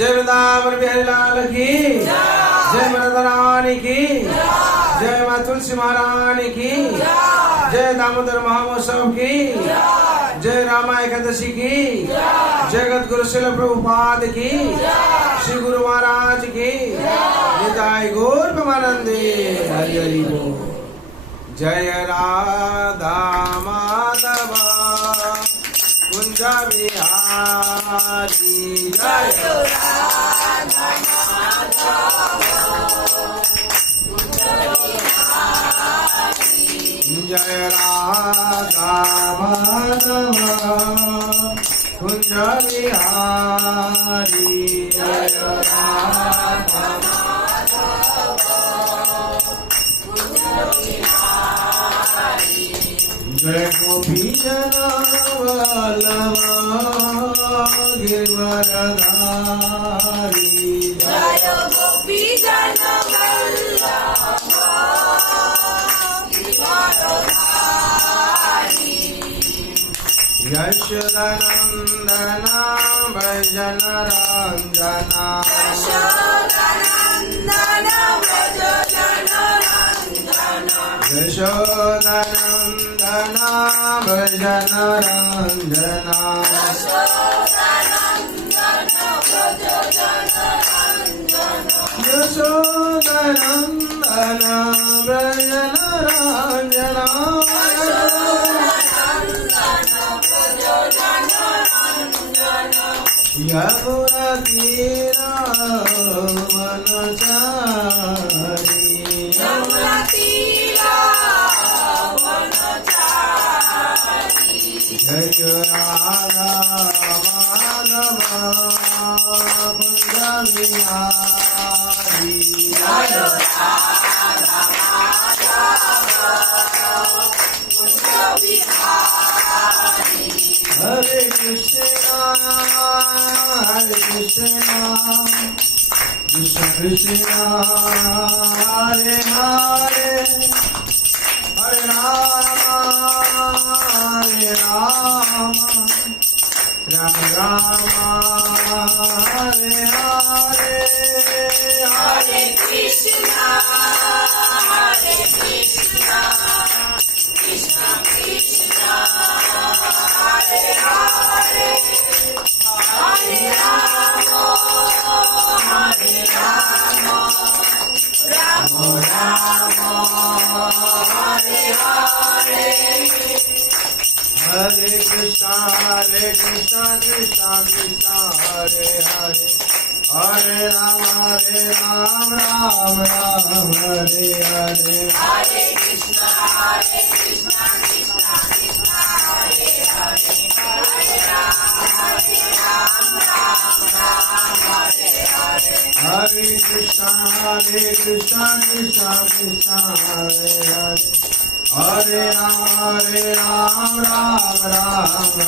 जय वृंदावन बिहारी लाल की जय मदन रानी की जय माँ तुलसी महारानी की जय दामोदर महोत्सव की जय रामा एकादशी की जगत गुरु शिल प्रभुपाद की श्री गुरु महाराज की निताय गौर प्रेमानंदे हरि हरि बोल। जय राधा माधव कुंज बिहारी जय राधा माधव जय राधा माधव कुंज बिहारी जय राधा माधव कुंज बिहारी जय गोपी जन वल्लभ गिरवरधारी जय गोपी जन वल्लभ यशोदानंदना भजन रंजना यशोदानंदना भजन रंजना यशोदानंदना भजन रंजना यमुना तीरा वनचारी यमुना तीरा वनचारी जय राधा माधव कुंज बिहारी जय राधा माधव कुंज बिहारी हरे कृष्णा कृष्ण कृष्ण हरे हरे हरे राम राम राम हरे हरे हरे कृष्ण कृष्ण कृष्ण हरे हरे हरे राम राम राम हरे हरे हरे कृष्ण कृष्ण कृष्ण हरे हरे हरे राम राम राम हरे हरे हरे कृष्ण कृष्ण कृष्ण हरे हरे हरे राम राम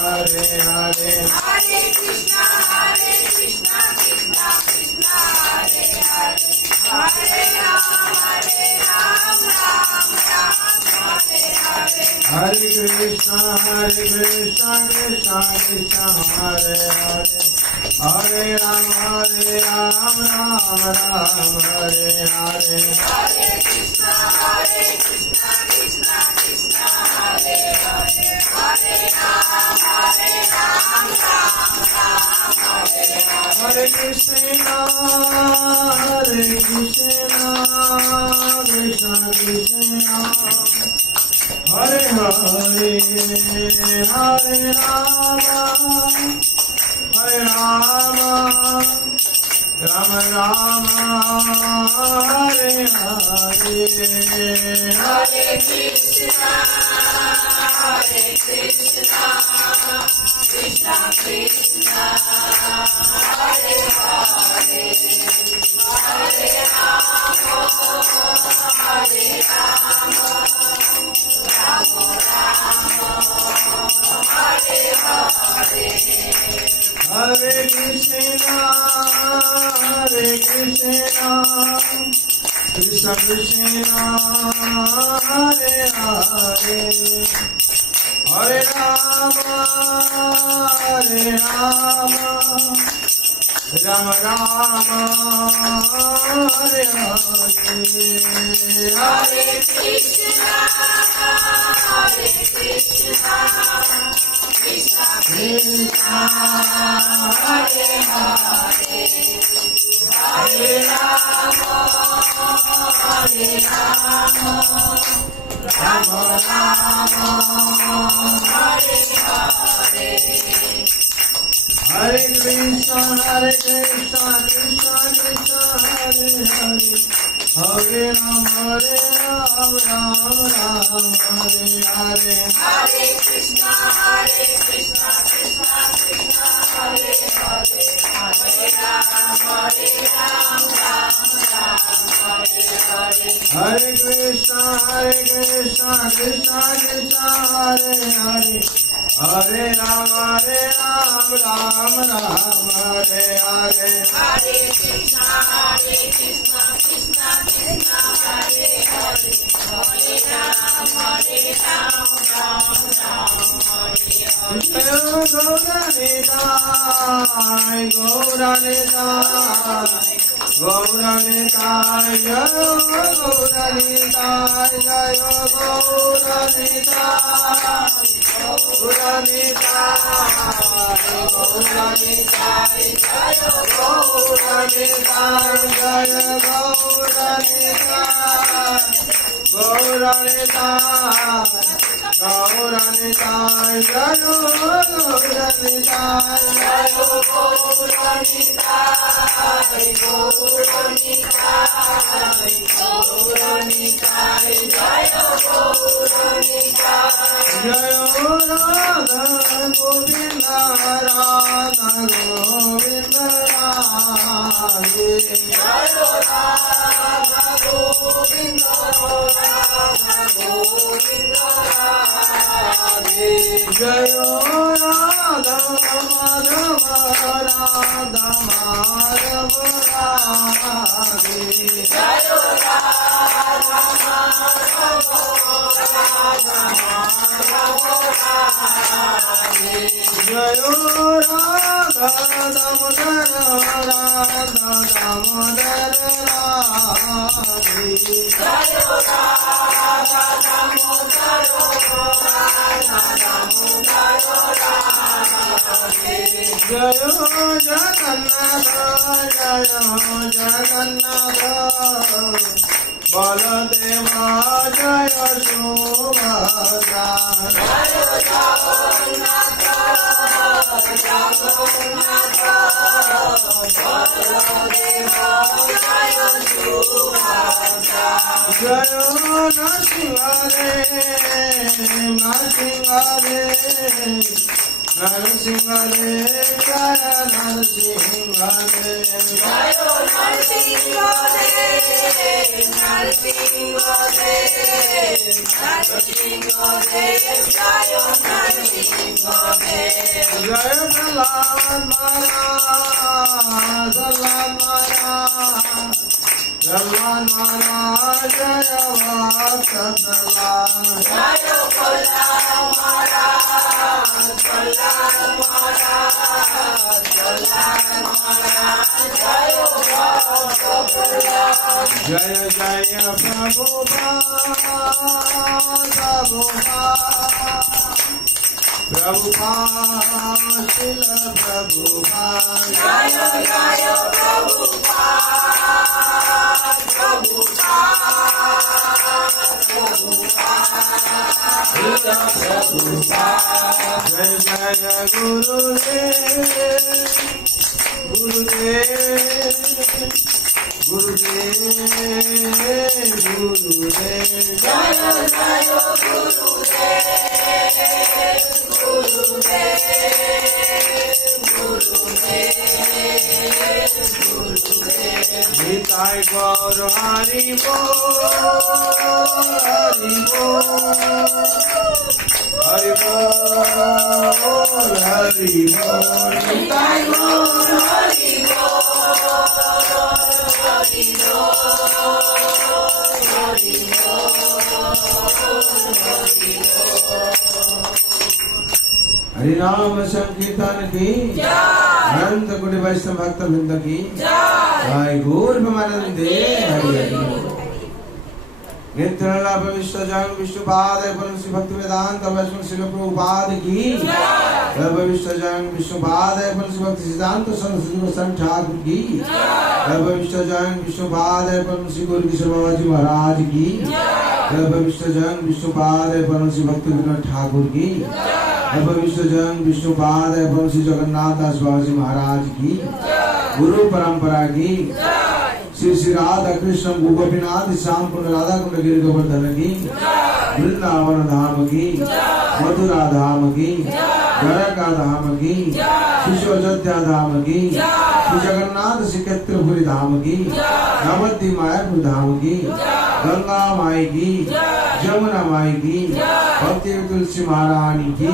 हरे हरे हरे कृष्ण कृष्ण कृष्ण हरे हरे हरे राम राम हरे हरे हरे कृष्ण कृष्ण कृष्ण हरे हरे हरे राम राम हरे हरे हरे कृष्ण कृष्ण कृष्ण हरे हरे हरे राम राम हरे हरे हरे कृष्ण कृष्ण कृष्ण हरे हरे हरे राम राम हरे हरे हरे कृष्ण कृष्ण कृष्ण हरे हरे हरे राम राम राम हरे हरे हरे कृष्ण कृष्ण कृष्ण हरे हरे हरे राम राम राम हरे हरे हरे कृष्ण कृष्ण कृष्ण हरे हरे हरे राम राम राम हरे हरे हरे कृष्णा कृष्णा कृष्णा हरे हरे हरे राम राम राम हरे हरे हरे कृष्णा कृष्णा कृष्णा हरे हरे हरे राम राम राम हरे हरे हरे कृष्णा कृष्णा कृष्णा हरे हरे हरे राम राम हरे हरे हरे कृष्णा कृष्णा कृष्णा हरे हरे हरे राम राम राम हरे हरे हरे कृष्णा कृष्णा कृष्णा हरे हरे हरे राम राम हरे हरे जय गौरनिताय गौरनिताय गौरनिताय जय गौरनिताय जय गौरनिताय गौरनिताय गौरनिताय जय गौरनिताय जय गौरनिताय गौरनिताय गौरनिताय जय गौरनिताय जय गौरनिताय गौरनिताय गौरनिताय जय गौरनिताय जय राधा गोविंद राधा गोविंद राधे जय राधा गोविंद राधा गोविंद राधे जय राधा माधव राधा माधव राधे जय राधा माधव राधा माधव राधे जय राधा दामोदर राधा दामोदर राधे जय राधा दामोदर राधा दामोदर राधे जय जगन्नाथ जय जगन्नाथ बलदेव जय सुभद्रा जय जगन्नाथ जगन्नाथ बलदेव जय सुभद्रा जय नरसिंहदेव नरसिंहदेव जय नरसिंहदेव जय नरसिंहदेव नरसिंहदेव नरसिंहदेव जय नरसिंहदेव जय प्रहलाद महाराज प्रहलाद महाराज प्रहलाद महाराज जय भक्त प्रहलाद जय प्रहलाद महाराज प्रहलाद महाराज प्रहलाद महाराज जय भक्त प्रहलाद जय जय प्रभुपाद शिल प्रभुपाद जय जय प्रभुपाद प्रभुपाद जय जय गुरुदेव गुरुदेव गुरुदेव गुरुदेव जय जय गुरुदेव गुरुदेव गुरुदेव गुरुदेव निताय गौर हरि बोल हरि बोल हरि बोल हरि बोल निताय गौर हरि बोल हरि बोल हरि हरि नाम संकीर्तन की जय। अनंत कोटि वैष्णव भक्त वृंद की जय। गौर प्रेमानंदे हरि हरि। नित्यला विश्व जन विष्णुपाद परम श्री भक्ति वेदांत वैष्णव श्रील प्रभुपाद की जय। विश्व जन विष्णुपाद परम श्री भक्ति सिद्धांत सरस्वती गोस्वामी ठाकुर की जय। विश्व जन विष्णुपाद परम श्री गुरु किशोर बाबा जी महाराज की जय। विश्व जन विष्णुपाद परम श्री भक्ति विनोद ठाकुर की जय। विश्व जन विष्णुपाद परम श्री जगन्नाथ दास बाबा जी महाराज की गुरु परंपरा की श्री श्री राधा कृष्ण गोपीनाथ श्याम कुंड राधा कुंड गिरि गोवर्धन की वृंदावन धाम की मथुरा धाम की द्वारका धाम की श्री अयोध्या धाम की श्री जगन्नाथ श्रीक्षेत्रपुरी धाम की नवद्वीप मायापुर धाम की गंगा माई की जमुना माई की भक्ति तुलसी महारानी की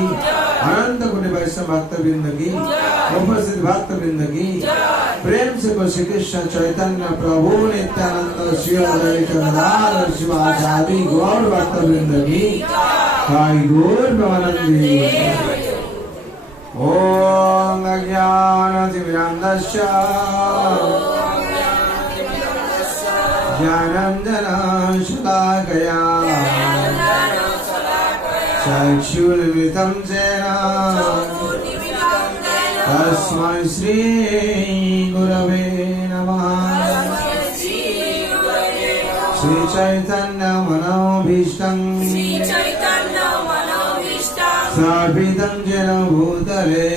अनंत कोटि वैष्णव भक्त वृंद की उपस्थित भक्त वृंद की प्रेम से श्री कृष्ण चैतन्य प्रभु नित्यानंद श्री अद्वैत गदाधर शिवाचार्य गौर भक्त वृंद की जय। गौर प्रेमानंदे। ओम अज्ञानतिमिरान्धस्य ज्ञानाञ्जनशलाकया चक्षुर्मिलितं येन तस्मै श्री गुरवे नमः। श्री चैतन्य मनोभीष्टं स्थापितं येन भूतले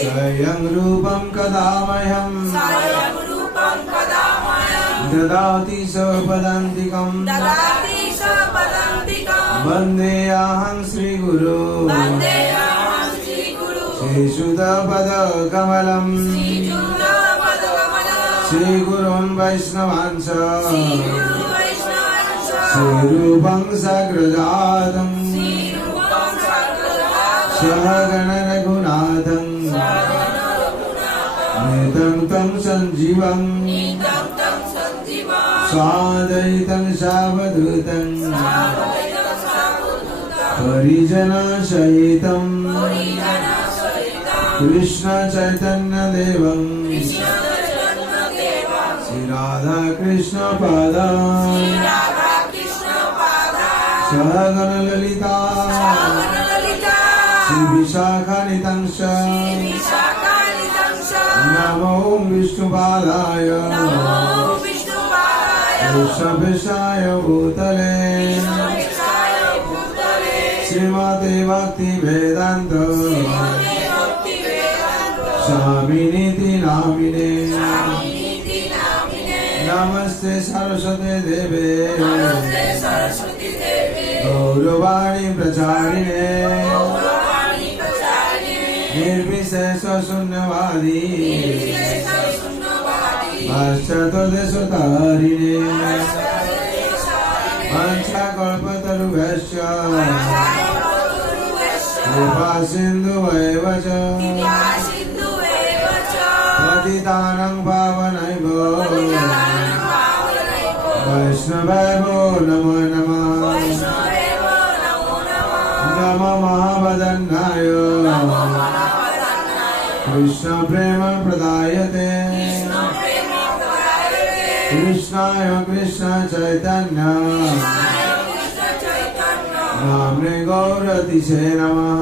स्वयं रूपं कदा मह्यं ददाति स्वपदान्तिकं वन्देऽहं श्रीगुरो श्रीशुद्धपदकमलं श्रीगुरुन् वैष्णवांश श्रीरूपं सग्रजातं सहगण रघुनाथं नितं तं सञ्जीवं सादयितं सावधूतं परिजनसहितं कृष्ण चैतन्य देवं श्री राधा कृष्ण पादा सहगण ललिता श्री विशाखानितं नमो विष्णुपादाय वृषभेशाय भूतले श्रीमते भक्ति वेदांत स्वामिनीति नामिने नमस्ते सरस्वती देवे गौरवाणी प्रचारिणे निर्विशेष शून्यवादी पाश्चात्यदेशतारिणे वंशाकल्पतरुभ्यश्च कृपा सिन्धुभैव च पतितानां पावनैभ्यो वैष्णवेभ्यो नमो नमः। नमो महावदन्नाय कृष्ण प्रेम प्रदायते कृष्णाय कृष्ण चैतन्य नाम्ने गौरतिसे नमः।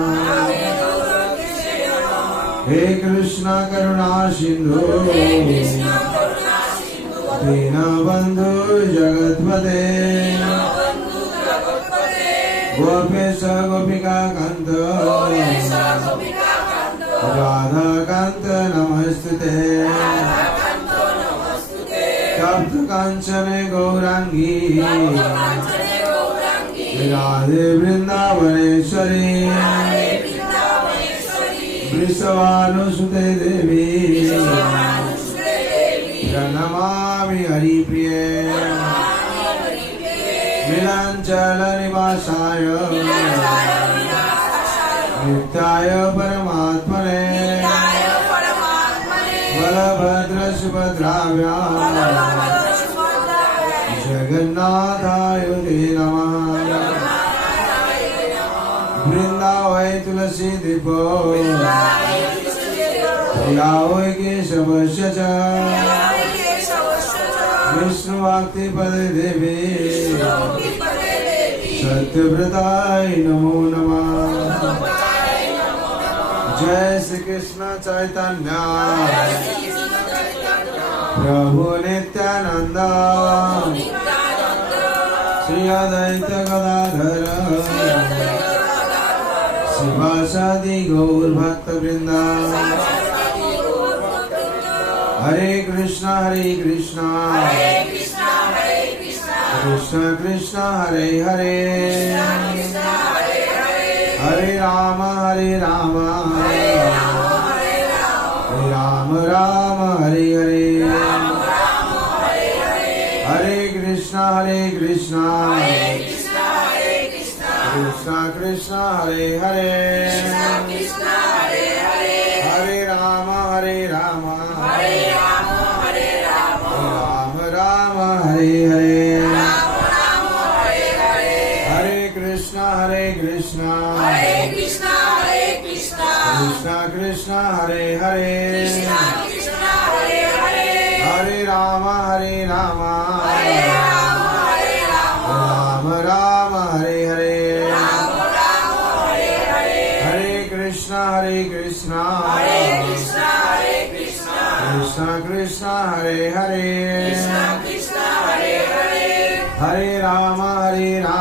हे कृष्ण करुणा सिंधु दीनबंधु जगत्पते गोपेश गोपिका कांत राधा कांत नमस्तुते तप्त कांचन गौरांगी राधे वृंदावनेश्वरी वृषभानुसुते देवी प्रणमामि हरिप्रिये नीलांचल निवासाय नित्याय परमात्मने बलभद्र सुभद्राभ्यां जगन्नाथाय ते नमः। वृंदावै तुलसी दीपो प्रियावै केशवस्य च विष्णु भक्ति पदे देवी सत्यव्रताय नमो नमः। जय श्री कृष्ण चैतन्य प्रभु नित्यानंद श्री अद्वैत गदाधर शिवासादि गौर भक्त वृंदा। हरे कृष्णा कृष्ण कृष्ण हरे हरे हरे राम हरे राम हरे हरे। हरे कृष्णा कृष्ण कृष्ण हरे हरे हरे राम राम हरे हरे। हरे कृष्णा कृष्ण कृष्ण हरे हरे हरे राम राम हरे हरे। हरे कृष्णा कृष्ण कृष्ण हरे हरे हरे राम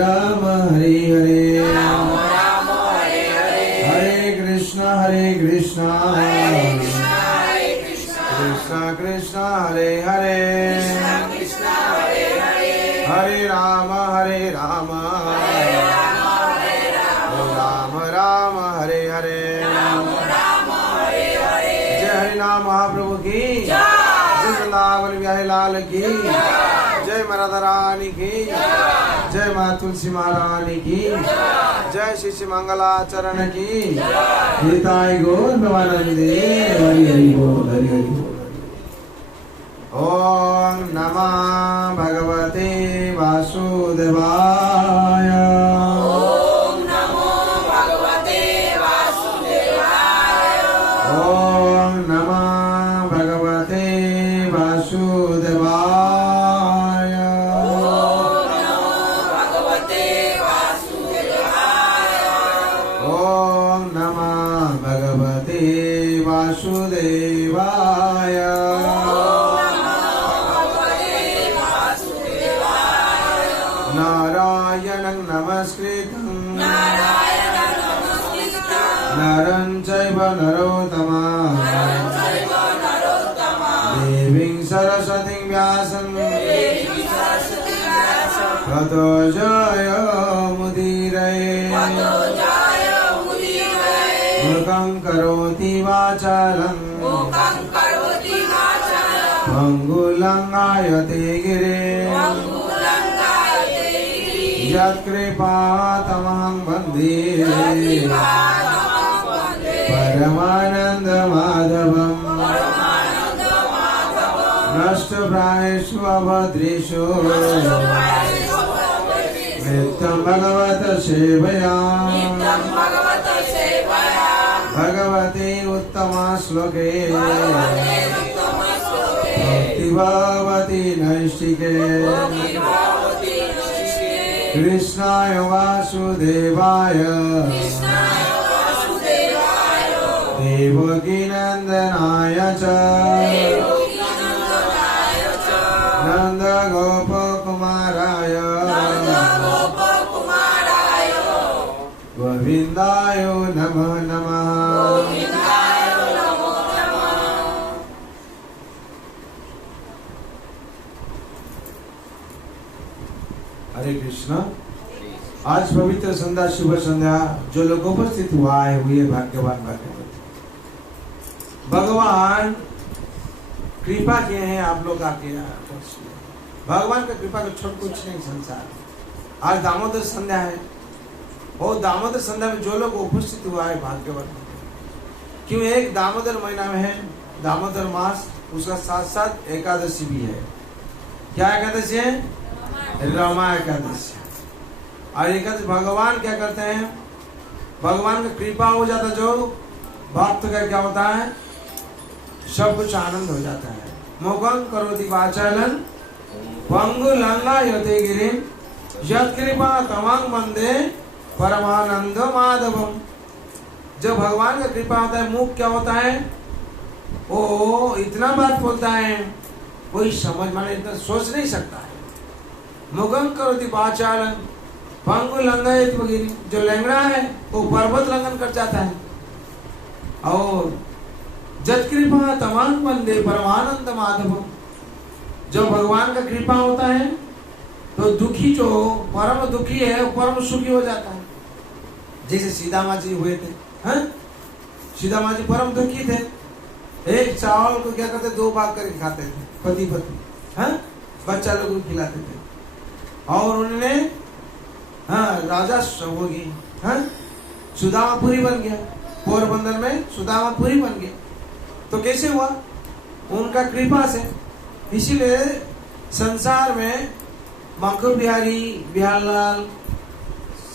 राम हरे हरे। हरे कृष्णा कृष्ण कृष्ण हरे हरे हरे राम राम हरे हरे। जय हरिनाम महाप्रभु की जय वृंदावन बिहारी लाल की जय राधा रानी की जय माँ तुलसी महारानी की जय श्री श्री मंगलाचरण की हिताय गौर नमानंदे हरि हरि बोल हरि हरि बोल। ओम नमः भगवते वासुदेवाय। ओम नमो भगवते वासुदेवाय। ओम नमः भगवते वासुदेवाय। ओम नमो भगवते वासुदेवाय। ओम नमः भगवते वासुदेवाय। नारायणं नमस्कृतं नरं चैव नरोत्तमं देवीं सरस्वतीं व्यासं ततो जयमुदीरये। मूकं करोति वाचालं मंगुलंगायते गिरे यत्कृपातमहं वन्दे परमानंद माधवम्। नष्टप्रायेषु अभद्रेषु नित्यं भगवत सेवया भगवते उत्तमा श्लोके भक्तिभावति नैष्टिके। कृष्णाय वासुदेवाय देवकीनन्दनाय च नन्दगोपकुमाराय गोविन्दाय नमः नमः। हरे कृष्ण। आज पवित्र संध्या शुभ संध्या जो लोग उपस्थित हुआ है हुए भाग्यवान भाग्यवती। भगवान कृपा किए हैं आप लोग आके भगवान का कृपा का छोट कुछ नहीं संसार। आज दामोदर संध्या है और दामोदर संध्या में जो लोग उपस्थित हुआ है भाग्यवान। क्यों एक दामोदर महीना में है दामोदर मास, उसका साथ साथ एकादशी भी है। क्या एकादशी है? रमा एकादशी। और एक भगवान क्या करते हैं, भगवान का कृपा हो जाता जो भक्त का क्या होता है, सब कुछ आनंद हो जाता है। मुखं करोति वाचालं पंगु लंघयते गिरिं यत्कृपा तमं वंदे परमानंद माधवम। जब भगवान का कृपा होता है, मुख क्या होता है, वो इतना बात बोलता है कोई समझ माने इतना सोच नहीं सकता है। मुखं करोति वाचालं पंगु लंघयते गिरिं, जो लंगड़ा है वो पर्वत लंघन कर जाता है। और यत्कृपा तमं वंदे परमानंद माधवम, जो भगवान का कृपा होता है तो दुखी जो परम दुखी है वो परम सुखी हो जाता है। जैसे सीता माँ जी हुए थे, हैं? सीता माँ जी परम दुखी थे, एक चावल को क्या करते, 2 भाग करके खाते थे, पति पत्नी, हैं? बच्चा लोग को खिलाते थे। और उन्होंने राजा होगी, सुदामापुरी बन गया, पोरबंदर में सुदामापुरी बन गया। तो कैसे हुआ, उनका कृपा से। इसीलिए संसार में मखु बिहारी बिहारलाल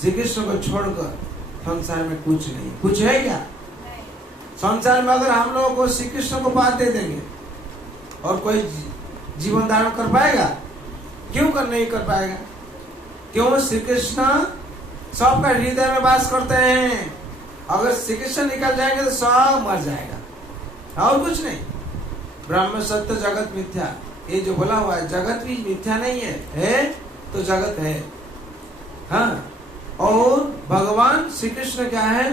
श्री कृष्ण को छोड़कर संसार में कुछ नहीं, कुछ है क्या संसार में? अगर हम लोगों को श्री कृष्ण को बात दे देंगे और कोई जीवन धारण कर पाएगा? क्यों कर नहीं कर पाएगा? क्यों? श्री कृष्ण सबका हृदय में वास करते हैं। अगर श्री कृष्ण निकल जाएंगे तो सब मर जाएगा, और कुछ नहीं। ब्रह्म सत्य जगत मिथ्या, ये जो बोला हुआ है, जगत भी मिथ्या नहीं है तो जगत है। हाँ, और भगवान श्री कृष्ण क्या है,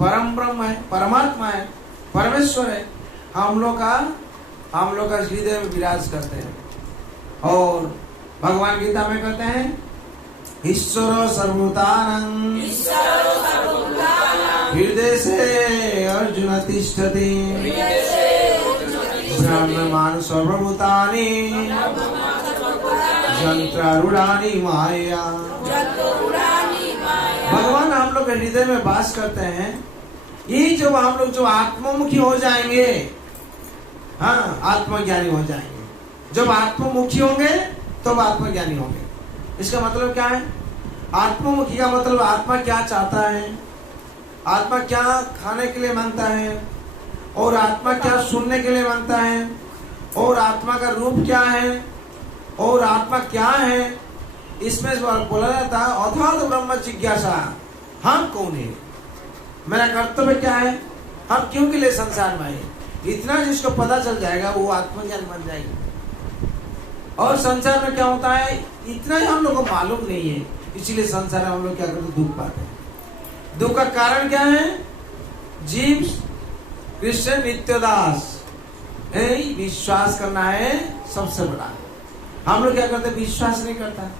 परम ब्रह्म है, परमात्मा है, परमेश्वर है, हम लोग का हृदय में विराज करते हैं। और भगवान गीता में कहते हैं ईश्वर सर्वभूतानां हृदय से अर्जुन तिष्ठति ब्रह्मवान् सर्वभूतानि यंत्रारूढ़ानि माया। भगवान हम लोग हृदय में वास करते हैं। ये जो हम लोग जो आत्ममुखी हो जाएंगे, हाँ, आत्मज्ञानी हो जाएंगे। जब आत्ममुखी होंगे तब आत्मज्ञानी होंगे। इसका मतलब क्या है? आत्ममुखी का मतलब आत्मा क्या चाहता है, आत्मा क्या खाने के लिए मांगता है, और आत्मा क्या सुनने के लिए मांगता है, और आत्मा का रूप क्या है, और आत्मा क्या है। इसमें बोला जाता है अथात ब्रह्म जिज्ञासा, हम कौन है, मेरा कर्तव्य क्या है, हम क्यों के लिए संसार में आए। इतना जिसको पता चल जाएगा वो आत्मज्ञान बन जाएगा। और संसार में क्या होता है इतना ही हम लोग को मालूम नहीं है, इसीलिए संसार में हम लोग क्या करते, दुख पाते हैं। दुख का कारण क्या है? जीव कृष्ण नित्यदास, विश्वास करना है सबसे बड़ा। हम लोग क्या करते, विश्वास नहीं करता,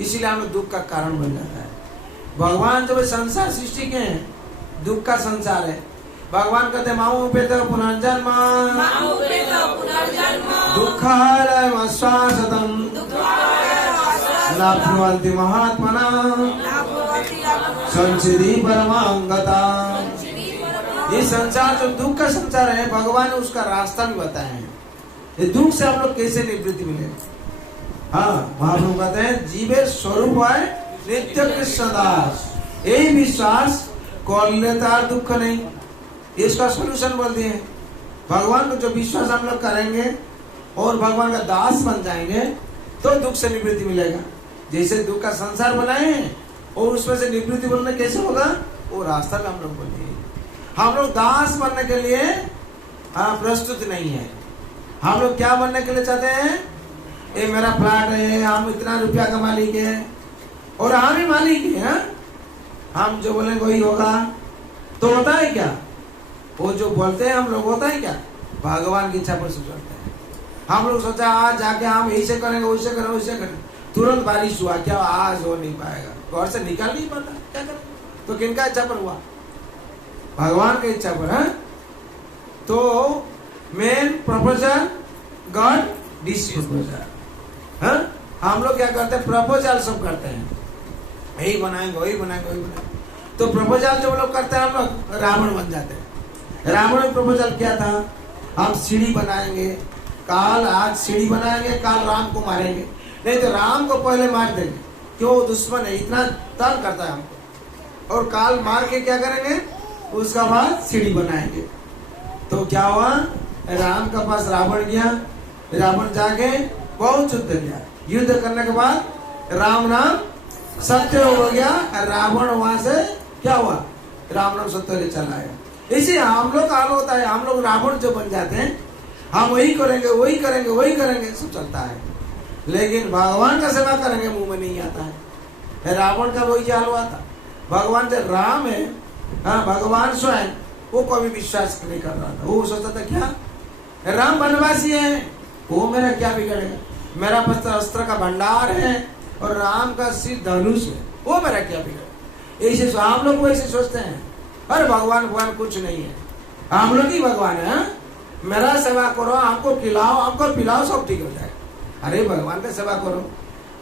इसीलिए हम लोग दुख का कारण बन जाता है। भगवान जब संसार सृष्टि के हैं, दुख का संसार है। भगवान कहते माऊ पे तो पुनर्जन्म दुःखालयं शाश्वतं नाप्नुवन्ति महात्मना संसिद्धि परमां गता। ये संसार जो दुख का संसार है, भगवान ने उसका रास्ता भी बताया है। ये दुख से हम लोग कैसे निवृत्ति मिले। हाँ, महाप्रभु कहते हैं जीवे स्वरूप है नित्य कृष्णदास, यही विश्वास कौन लेता दुख नहीं। इसका सोल्यूशन बोलते हैं भगवान को जो विश्वास हम लोग करेंगे और भगवान का दास बन जाएंगे तो दुख से निवृत्ति मिलेगा। जैसे दुख का संसार बनाए हैं और उसमें से निवृत्ति बनना कैसे होगा, वो रास्ता भी हम लोग बोलते हैं। हम लोग दास बनने के लिए प्रस्तुत नहीं है। हम लोग क्या बनने के लिए चाहते हैं, ये मेरा फ्लैट है, हम इतना रुपया का मालिक है और हम ही मालिक है। हम जो बोलेंगे वही होगा, तो होता है क्या? वो जो बोलते हैं हम लोग होता है क्या? भगवान की इच्छा पर से चलते हैं। हम लोग सोचा आज जाके हम ऐसे करेंगे, वैसे करेंगे, वैसे करेंगे, तुरंत बारिश हुआ, क्या आज हो नहीं पाएगा, घर से निकल नहीं पाता, क्या करें? तो किनका इच्छा पर हुआ? भगवान की इच्छा पर है। तो मेन प्रपोजल गॉड डिस्पोजल। हम लोग क्या करते हैं, प्रपोजल सब करते हैं, यही बनाएंगे, वही बनाएंगे, वही बनाएंगे। तो प्रपोजल जो लोग करते हैं हम लोग रावण बन जाते हैं। रावण ने प्रपोजल किया था, हम सीढ़ी बनाएंगे, काल आज सीढ़ी बनाएंगे, काल राम को मारेंगे, नहीं तो राम को पहले मार देंगे। क्यों दुश्मन है, इतना तंग करता है हमको, और काल मार के क्या करेंगे, उसका बाद सीढ़ी बनाएंगे। तो क्या हुआ, राम के पास रावण गया, रावण जाके बहुत युद्ध किया, युद्ध करने के बाद राम नाम सत्य हो गया, रावण वहां से क्या हुआ, राम नाम सत्य ले चला आया। इसी हम लोग हाल होता है, हम लोग रावण जो बन जाते हैं, हम वही करेंगे वही करेंगे वही करेंगे, सब चलता है, लेकिन भगवान का सेवा करेंगे मुंह में नहीं आता है। रावण का वही हाल हुआ था। भगवान जो राम है, हाँ, भगवान स्वयं वो कभी विश्वास नहीं कर रहा था। वो सोचता था क्या, राम वनवासी है, वो मेरा क्या बिगड़ेगा, मेरा अस्त्र का भंडार है और राम का सिर धनुष है, वो मेरा क्या बिगड़ेगा। ऐसे हम लोग वैसे सोचते हैं, अरे भगवान भगवान कुछ नहीं है, हम लोग ही भगवान है, मेरा सेवा करो, हमको खिलाओ हमको पिलाओ, सब ठीक हो जाएगा। अरे भगवान का सेवा करो,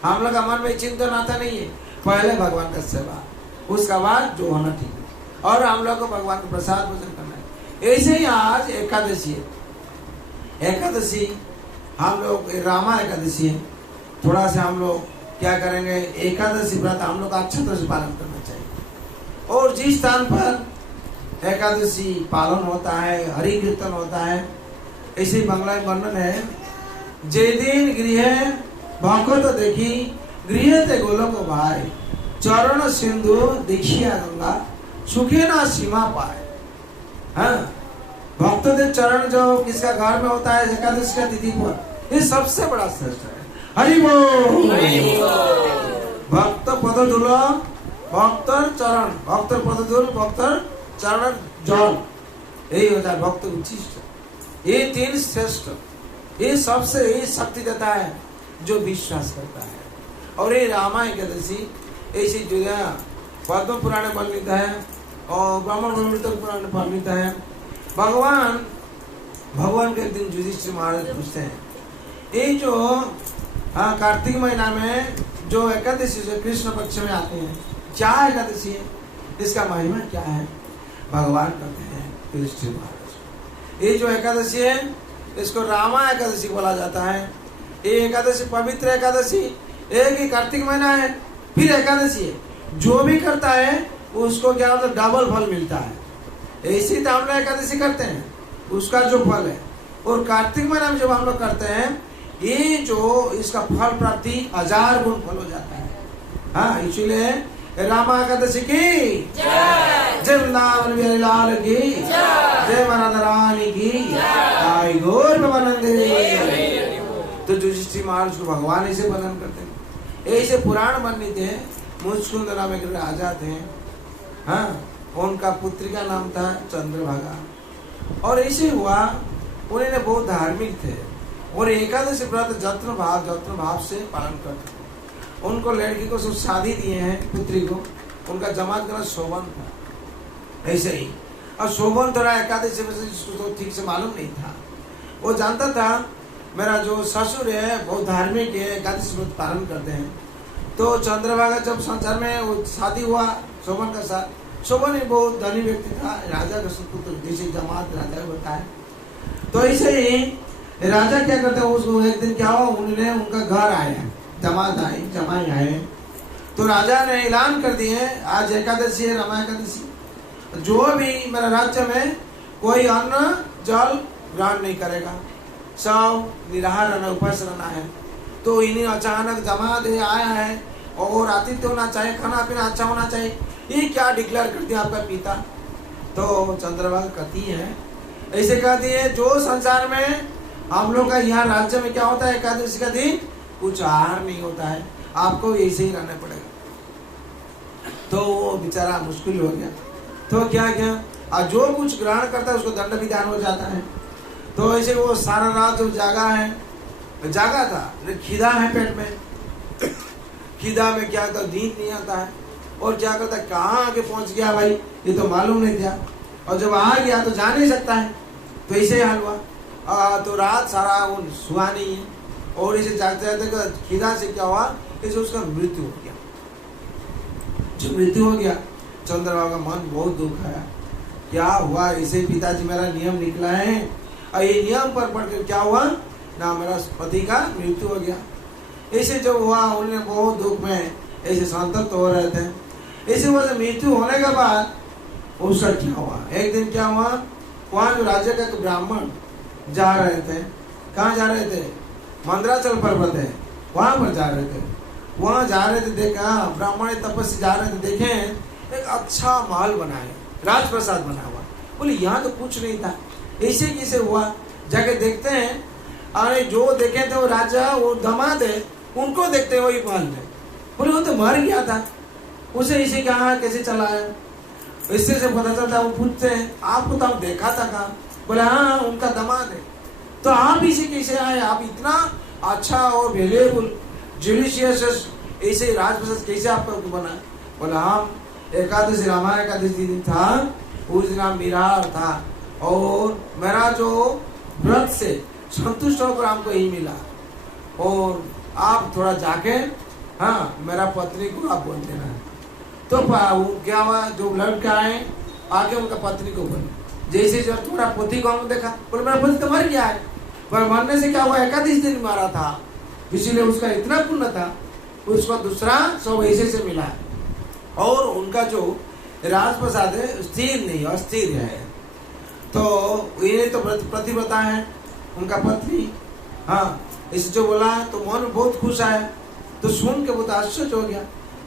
हम लोग का मन में चिंतन आता नहीं है, पहले भगवान का सेवा, उसका बाद जो होना ठीक है, और हम लोग को भगवान का प्रसाद भोजन करना है। ऐसे ही आज एकादशी है, एकादशी हम लोग रामा एकादशी है, थोड़ा सा हम लोग क्या करेंगे, एकादशी व्रत हम लोग अच्छी तरह से पालन करना चाहिए। और जिस स्थान पर एकादशी पालन होता है, हरि कीर्तन होता है, ऐसे बांग्ला में वर्णन है, जे दिन गृह भक्त देखी गृह ते गोलोक भाई, चरण सिंधु देखिया गंगा सुखे ना सीमा पाए। हाँ, भक्त के चरण जो किसका घर में होता है एकादशी का तिथि पर, ये सबसे बड़ा श्रेष्ठ है। हरि बोल। भक्त पद धूल भक्तर चरण, भक्तर पद धूल भक्तर चरण जल, यही होता है भक्त उचिष्ट। ये तीन श्रेष्ठ, ये सबसे ये शक्ति देता है जो विश्वास करता है। और ये रामा एकादशी ऐसी जो पद्म पुराण में वर्णित है और ब्राह्मण पुराण में वर्णित है। भगवान के दिन युधिष्ठिर महाराज पूछते हैं, ये जो कार्तिक महीना में जो एकादशी जो कृष्ण पक्ष में आते हैं, क्या एकादशी है, इसका महिमा क्या है। भगवान कहते हैं युधिष्ठिर महाराज, ये जो एकादशी है इसको रामा एकादशी बोला जाता है। ये एकादशी पवित्र एकादशी, एक ही कार्तिक महीना है, फिर एकादशी है, जो भी करता है उसको क्या होता है, डबल फल मिलता है। ऐसी तो हम लोग एकादशी करते हैं, उसका जो फल है, और कार्तिक महीना में जब हम लोग करते हैं, ये जो इसका फल प्राप्ति 1000 गुण फल हो जाता है। हाँ, इसलिए रामा एकादशी की जय, जय वृंदावन बिहारी लाल की जय, जय राधा रानी की जय, गौर प्रेमानंद। तो युधिष्ठिर महाराज को भगवान ऐसे वर्णन करते हैं, ऐसे पुराण वर्णित है। मुचकुंद नाम एक राजा थे, हाँ, उनका पुत्री का नाम था चंद्रभागा, और ऐसे हुआ उन्होंने बहुत धार्मिक थे और एकादशी व्रत जत्न भाव से पालन करते। उनको लड़की को सब शादी दिए हैं, पुत्री को, उनका जमात का शोभन था ऐसे ही। और शोभन थोड़ा एकादशी में जिसको तो ठीक से मालूम नहीं था, वो जानता था मेरा जो ससुर है बहुत धार्मिक है, एकादशी व्रत पालन करते हैं। तो चंद्रभागा जब संसार में वो शादी हुआ शोभन का साथ, शोभन ही बहुत धनी व्यक्ति था, राजा का सुपुत्र, जैसे जमात राजा होता है। तो ऐसे ही राजा क्या करते हैं, उसको एक दिन क्या हुआ, उन्होंने उनका घर आया, जमाई आए, तो राजा ने ऐलान कर दिए आज एकादशी है, रमा एकादशी, जो भी मेरा राज्य में कोई अन्न जल ग्रहण नहीं करेगा, सब निराहार रहना, उपास रहना है। तो इन्हें अचानक जमात आया है और आतिथ्य होना चाहिए, खाना पीना अच्छा होना चाहिए, ये क्या डिक्लेयर कर दिया आपका पिता। तो चंद्रभागा कहती है, ऐसे कहती है, जो संसार में हम लोग का यहाँ राज्य में क्या होता है, एकादशी का दिन कुछ आहार नहीं होता है, आपको ऐसे ही रहना पड़ेगा। तो वो बेचारा मुश्किल हो गया, तो क्या और जो कुछ ग्रहण करता है उसको दंड विधान हो जाता है। तो ऐसे वो सारा रात जो जागा था, खिदा है पेट में, खिदा में क्या था, नींद नहीं आता है, और क्या करता है, कहाँ आके पहुंच गया भाई, ये तो मालूम नहीं था, और जब आ गया तो जा नहीं सकता है। तो ऐसे हाल हुआ, तो रात सारा वो सुहा नहीं है, और इसे जागते जागते खिदा से क्या हुआ, इसे उसका मृत्यु हो गया। जब मृत्यु हो गया, चंद्रभागा का मन बहुत दुख आया, क्या हुआ, इसे पिताजी मेरा नियम निकला है, और ये नियम पर पढ़कर क्या हुआ ना, मेरा पति का मृत्यु हो गया। ऐसे जब हुआ, उन्होंने बहुत दुख में ऐसे संतप्त हो रहे थे। इसी वजह मृत्यु होने के बाद उसका क्या हुआ, एक दिन क्या हुआ, वहाँ जो राज्य का ब्राह्मण जा रहे थे, कहाँ जा रहे थे, मंदराचल पर्वत है वहां पर जा रहे थे। वहां जा रहे थे, देखा ब्राह्मण तपस्या जा रहे थे, देखे एक अच्छा महल बना है, राजप्रसाद बना हुआ। बोले यहाँ तो कुछ नहीं था, ऐसे कैसे हुआ, जाके देखते हैं। अरे जो देखे थे वो राजा, वो दामाद है, उनको देखते हैं वही महल में। बोले वो तो मर गया था, उसे इसे कहा कैसे चला है, इससे से पता चलता। वो पूछते हैं आपको तो हम देखा था कहाँ, बोले हाँ उनका दामाद है। तो आप इसे कैसे आए, आप इतना अच्छा और वैल्यूएबल जुडिशियस ऐसे राजप्रसाद कैसे आपको बना। बोला हम एकादशी रामा एकादशी दिन था, उस दिन मिरार था और मेरा जो व्रत से संतुष्ट होकर हमको यही मिला, और आप थोड़ा जाके हाँ मेरा पत्नी को आप बोल देना। तो क्या हुआ, जो लड़का आए आके उनका पत्नी को बोले, जैसे जब थोड़ा पति को हम देखा, बोले मेरा पति तो मर गया है, पर मरने से क्या हुआ, एकादशी दिन मारा था, इसीलिए उसका इतना पुण्य था, उसको दूसरा सब ऐसे से मिला। और उनका जो राजप्रसाद है स्थिर नहीं अस्थिर है। तो ये तो प्रतिव्रता है उनका पत्नी, हाँ इसे जो बोला तो मन बहुत खुश आया। तो सुन के बहुत आश्चर्य हो गया,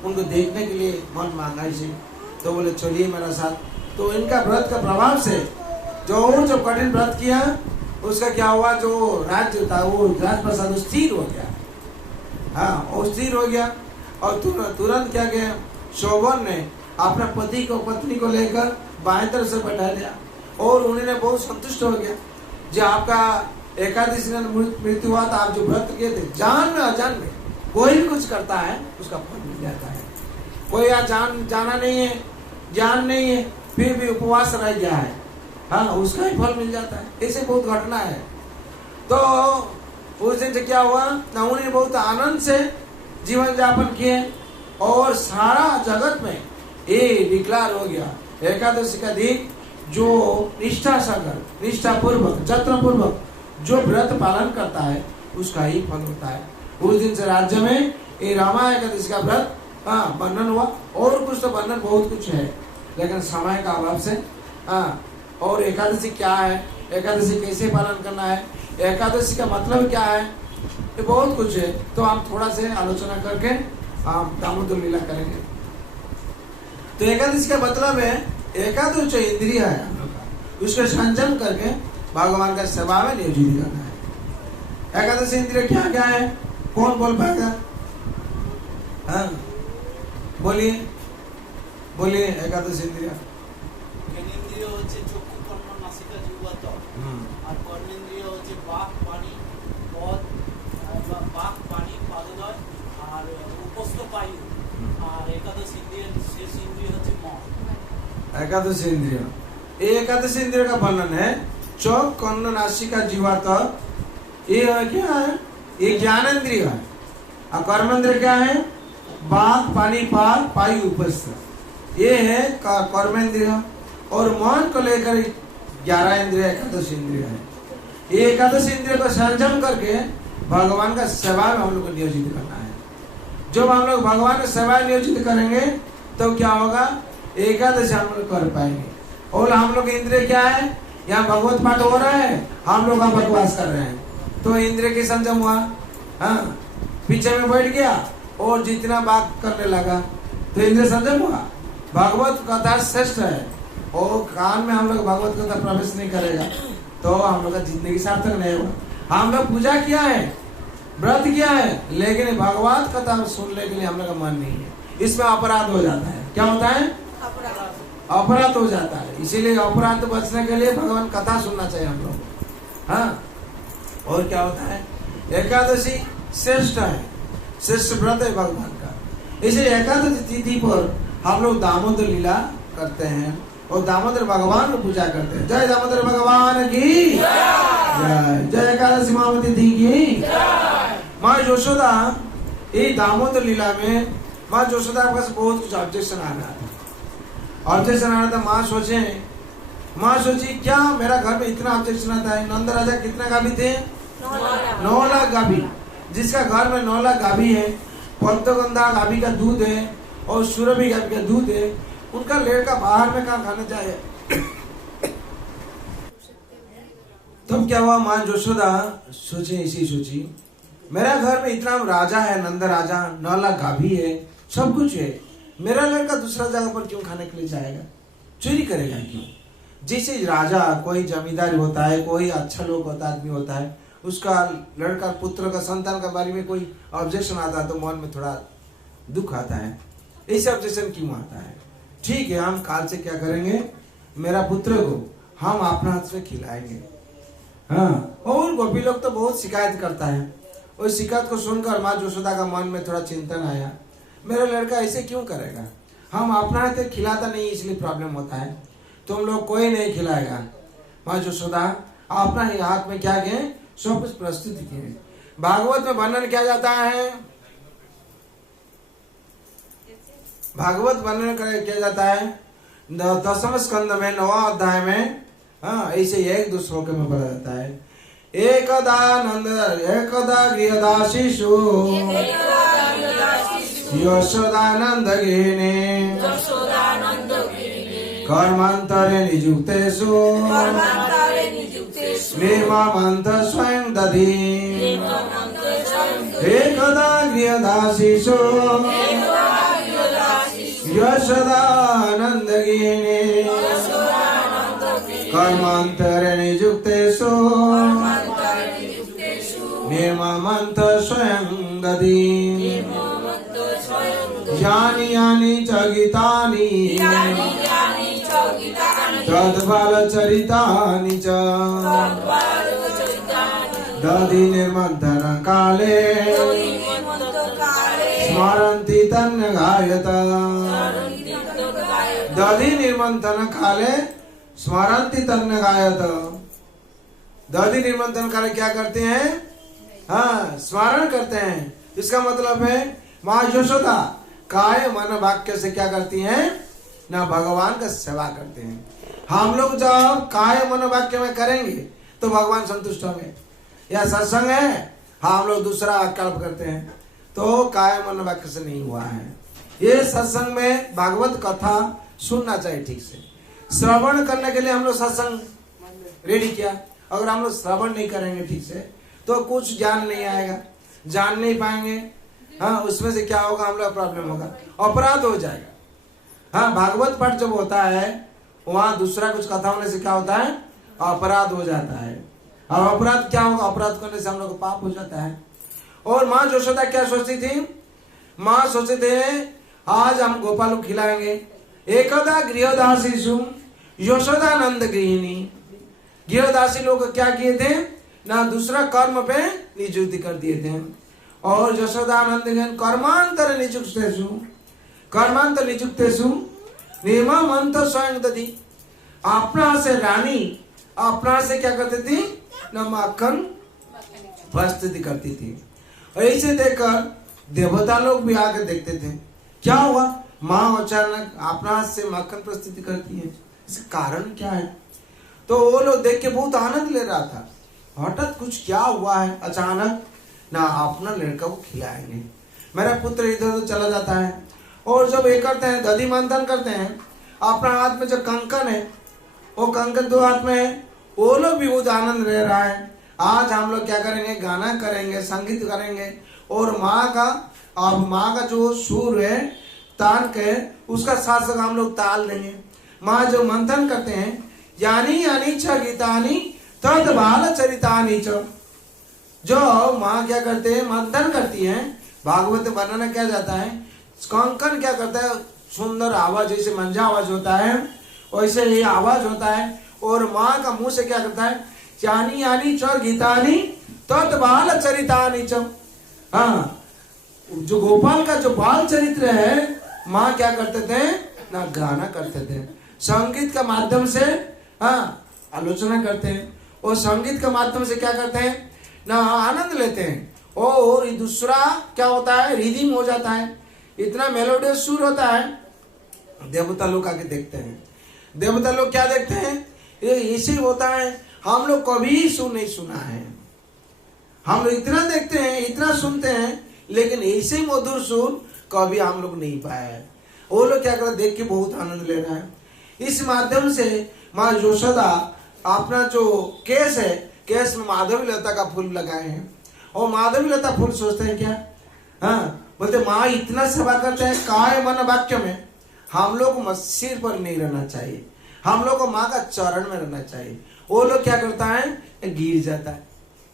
उनको देखने के लिए मन मांगा इसे। तो बोले चलिए मेरा साथ। तो इनका व्रत का प्रभाव से जो कठिन व्रत किया उसका क्या हुआ, जो राज्य था वो राजप्रसाद स्थिर हो गया, हाँ वो स्थिर हो गया। और तुरंत क्या किया, शोभन ने अपना पत्नी को लेकर बाएं तरफ से बैठा लिया और उन्होंने बहुत संतुष्ट हो गया। जो आपका एकादशी में मृत्यु हुआ था, आप जो व्रत किए थे, जान में अजान में कोई भी कुछ करता है उसका फल मिल जाता है। कोई जाना नहीं है, ज्ञान नहीं है, फिर भी उपवास रह गया है, हाँ उसका ही फल मिल जाता है। ऐसे बहुत घटना है। तो उस दिन से क्या हुआ, उन्होंने बहुत आनंद से जीवन यापन किए और सारा जगत में ये डिक्लेयर हो गया, एकादशी का दिन जो निष्ठा सागर निष्ठा पूर्वक जत्न पूर्वक जो व्रत पालन करता है उसका ही फल होता है। उस दिन से राज्य में ये रामा एकादशी का व्रत बंधन हुआ। और कुछ तो बंधन बहुत कुछ है, लेकिन समय का अभाव से और एकादशी क्या है, एकादशी कैसे पालन करना है, एकादशी का मतलब क्या है, ये बहुत कुछ है। तो हम थोड़ा से आलोचना करके हम दामोदर लीला करेंगे। तो एकादशी का मतलब है, एकादश जो इंद्रिय है हम लोग का, उसको संयम करके भगवान का सेवा में नियोजित करना है। एकादशी इंद्रिय क्या क्या है, कौन बोल पाएगा, हाँ बोलिए बोलिए। एकादशी इंद्रिय জ্ঞানেন্দ্রিয় হচ্ছে চক্ষু কর্ণ নাসিকা জিহ্বা ত্বক, আর কর্মেন্দ্রিয় হচ্ছে বাক পানি পদ বা বাক পানি পাদোদয় আর উপস্থ বায়ু, আর একাদশ ইন্দ্রিয় শেষ ইন্দ্রিয় হচ্ছে মন। एकादशी इंद्रिय, ये एकादशी इंद्रिय का वर्णन है। चौक कर्ण नासिका जीवा तक, ये क्या है, ये ज्ञानेंद्रिय है। और कर्मेंद्रिय क्या है, बाक पानी पाद पायु उपस्थ, ये है कर्मेंद्रिय। और मन को लेकर 11 इंद्रिय एकादशी इंद्रिय है। ये एकादशी इंद्रिय को संयम करके भगवान का सेवा में हम लोग को नियोजित करना है। जब हम लोग भगवान का सेवा नियोजित करेंगे तो क्या होगा, एकादशी हम लोग कर पाएंगे। और हम लोग इंद्रिय क्या है, यहाँ भगवत पाठ हो रहा है, हम लोग बकवास कर रहे हैं, तो इंद्रिय की संयम हुआ, हाँ पीछे में बैठ गया और जितना बात करने लगा तो इंद्रिय संयम हुआ। भगवत कथा श्रेष्ठ है, और कान में हम लोग भगवत कथा प्रवेश नहीं करेगा तो हम लोग का जिंदगी सार्थक नहीं होगा। हम लोग पूजा किया है, व्रत किया है, लेकिन भगवत कथा सुनने के लिए हम लोग का मन नहीं है, इसमें अपराध हो जाता है। क्या होता है, अपराध हो जाता है। इसीलिए अपराध से बचने के लिए भगवान कथा सुनना चाहिए हम लोग, हाँ। और क्या होता है, एकादशी श्रेष्ठ है, श्रेष्ठ व्रत है भगवान का। इसलिए एकादशी तिथि पर हम लोग दामोदर लीला करते हैं और दामोदर भगवान को पूजा करते हैं। जय दामोदर भगवान की जय, जय एकादशी महावती तिथि की। माँ यशोदा, ये दामोदर लीला में माँ यशोदा के पास बहुत कुछ ऑब्जेक्शन आ रहा था। ऑब्जेक्शन आ रहा था, माँ सोची क्या मेरा घर में इतना ऑब्जेक्शन आता है। नंद राजा कितना गाभी थे, 9 लाख गाभी। जिसका घर में 9 लाख गाभी है, पंचगंधा गाभी का दूध है और सुरभि गाभी का दूध है, उनका लड़का बाहर में कहाँ खाना चाहिए। तब क्या हुआ, माँ यशोदा सोचे, इसी सोची मेरा घर में इतना राजा है, नंद राजा, 9 लाख गाभी है, सब कुछ है, मेरा लड़का दूसरा जगह पर क्यों खाने के लिए जाएगा, चोरी करेगा क्यों। जैसे राजा कोई जमींदार होता है, कोई अच्छा लोग होता आदमी होता है, उसका लड़का पुत्र का संतान के बारे में कोई ऑब्जेक्शन आता है तो मन में थोड़ा दुख आता है। ऐसे ऑब्जेक्शन क्यों आता है। ठीक है, हम काल से क्या करेंगे, मेरा पुत्र को हम अपना हाथ से खिलाएंगे। हाँ, और गोपी लोग तो बहुत शिकायत करता है। उस शिकायत को सुनकर माँ यशोदा का मन में थोड़ा चिंतन आया, मेरा लड़का ऐसे क्यों करेगा, हम अपना हाथ से खिलाता नहीं इसलिए प्रॉब्लम होता है, तुम लोग कोई नहीं खिलाएगा। माँ यशोदा अपना ही हाथ में क्या किए, सब कुछ प्रस्तुत किए। भागवत में वर्णन किया जाता है, भागवत वर्णन किया जाता है 10वें स्कंद में 9वां अध्याय में। हाँ, ऐसे 1-2 श्लोक में बोला जाता है, एकदा गृहदासीषु यशोदानंद गृहिणी कर्मांतरे निजुक्तेषु निर्ममन्त स्वयं दधी। एकदा गृहदासीषु यशोदानंद गृहिणी कर्मांतरे निजुक्तेषु निर्ममन्त स्वयं दधी। यानि यानि च गीतानि तद्बालचरितानि च दधि निर्मन्थन काले स्मरन्ति तन्गायत। दधि निर्मंथन काले स्मरन्ति तन्गायत। दधि निर्मंथन काले क्या करते हैं, हाँ, स्मरण करते हैं। इसका मतलब है माँ यशोदा काय मन वाक्य से क्या करती हैं ना, भगवान का सेवा करते हैं। हम लोग जब काय मन वाक्य में करेंगे तो भगवान संतुष्ट होंगे। या सत्संग है, हम लोग दूसरा कल्प करते हैं तो काय मन वाक्य से नहीं हुआ है। ये सत्संग में भागवत कथा सुनना चाहिए ठीक से। श्रवण करने के लिए हम लोग सत्संग रेडी किया, अगर हम लोग श्रवण नहीं करेंगे ठीक से तो कुछ ज्ञान नहीं आएगा, जान नहीं पाएंगे। हाँ, उसमें से क्या होगा, हम लोग प्रॉब्लम होगा, अपराध हो जाएगा। हाँ, भागवत पाठ जब होता है वहां दूसरा कुछ कथा होने से क्या होता है, अपराध हो जाता है। और अपराध क्या होगा, अपराध करने से हम लोग को पाप हो जाता है। और माँ यशोदा क्या सोचती थी, माँ सोचते थे आज हम गोपाल को खिलाएंगे। एकदा गृहदासीषु यशोदानंद गृहिणी। गृहदासी लोग क्या किए थे ना, दूसरा कर्म पे नियुक्ति कर दिए थे। और यशोदानंद कर्मांतर नियुक्तेषु, कर्मांतर नियुक्तेषु निर्ममन्त स्वयं दधी। अपना से रानी अपना से क्या करती थी ना, माखन प्रस्तुति करती थी। और ऐसे देखकर देवता लोग भी आके देखते थे, क्या हुआ, माँ अचानक अपना हाथ से माखन प्रस्तुति करती है, इसका कारण क्या है। तो वो लोग देख के बहुत आनंद ले रहा था। हठात कुछ क्या हुआ है, अचानक ना अपना लड़का को खिलाएंगे, मेरा पुत्र इधर उधर चला जाता है। और जब ये करते हैं, दधि मंथन करते हैं, अपना हाथ में जो कंकन है वो कंकन 2 हाथ में है, वो लोग भी बहुत आनंद ले रहा है। आज हम लोग क्या करेंगे, गाना करेंगे, संगीत करेंगे, और माँ का जो सुर है तान के उसका साथ साथ हम लोग ताल देंगे। माँ जो मंथन करते हैं, यानी यानी च गीतानी तद बाल चरितानी च। जो माँ क्या करते हैं, मंथन करती हैं, भागवत वर्णन किया जाता है। कंकन क्या करता है, सुंदर आवाज, जैसे मंजा आवाज होता है वैसे ये आवाज होता है। और माँ का मुंह से क्या करता है, यानी यानी च गीतानी तद बाल चरितानी च। हाँ, जो गोपाल का जो बाल चरित्र है, माँ क्या करते थे ना, गाना करते थे, संगीत का माध्यम से हाँ आलोचना करते हैं। और संगीत के माध्यम से क्या करते हैं ना, आनंद लेते हैं। और दूसरा क्या होता है, रिदम हो जाता है, इतना मेलोडियस सुर होता है। देवता लोग आके देखते हैं, देवता लोग क्या देखते हैं, ये इसी होता है, हम लोग कभी सुर नहीं सुना है। हम लोग इतना देखते हैं, इतना सुनते हैं, लेकिन ऐसे ही मधुर सुर कभी हम लोग नहीं पाए हैं। वो लोग क्या कर रहे, देख के बहुत आनंद ले रहे हैं। इस माध्यम से माँ यशोदा अपना जो केस है, केस में माधवी लता का फूल लगाए हैं। और माधवी लता फूल सोचते हैं क्या, हाँ बोलते माँ इतना सेवा करते हैं, काय मन वाक्य में हम लोग को सिर पर नहीं रहना चाहिए, हम लोग को माँ का चरण में रहना चाहिए। वो लोग क्या करता है, गिर जाता है,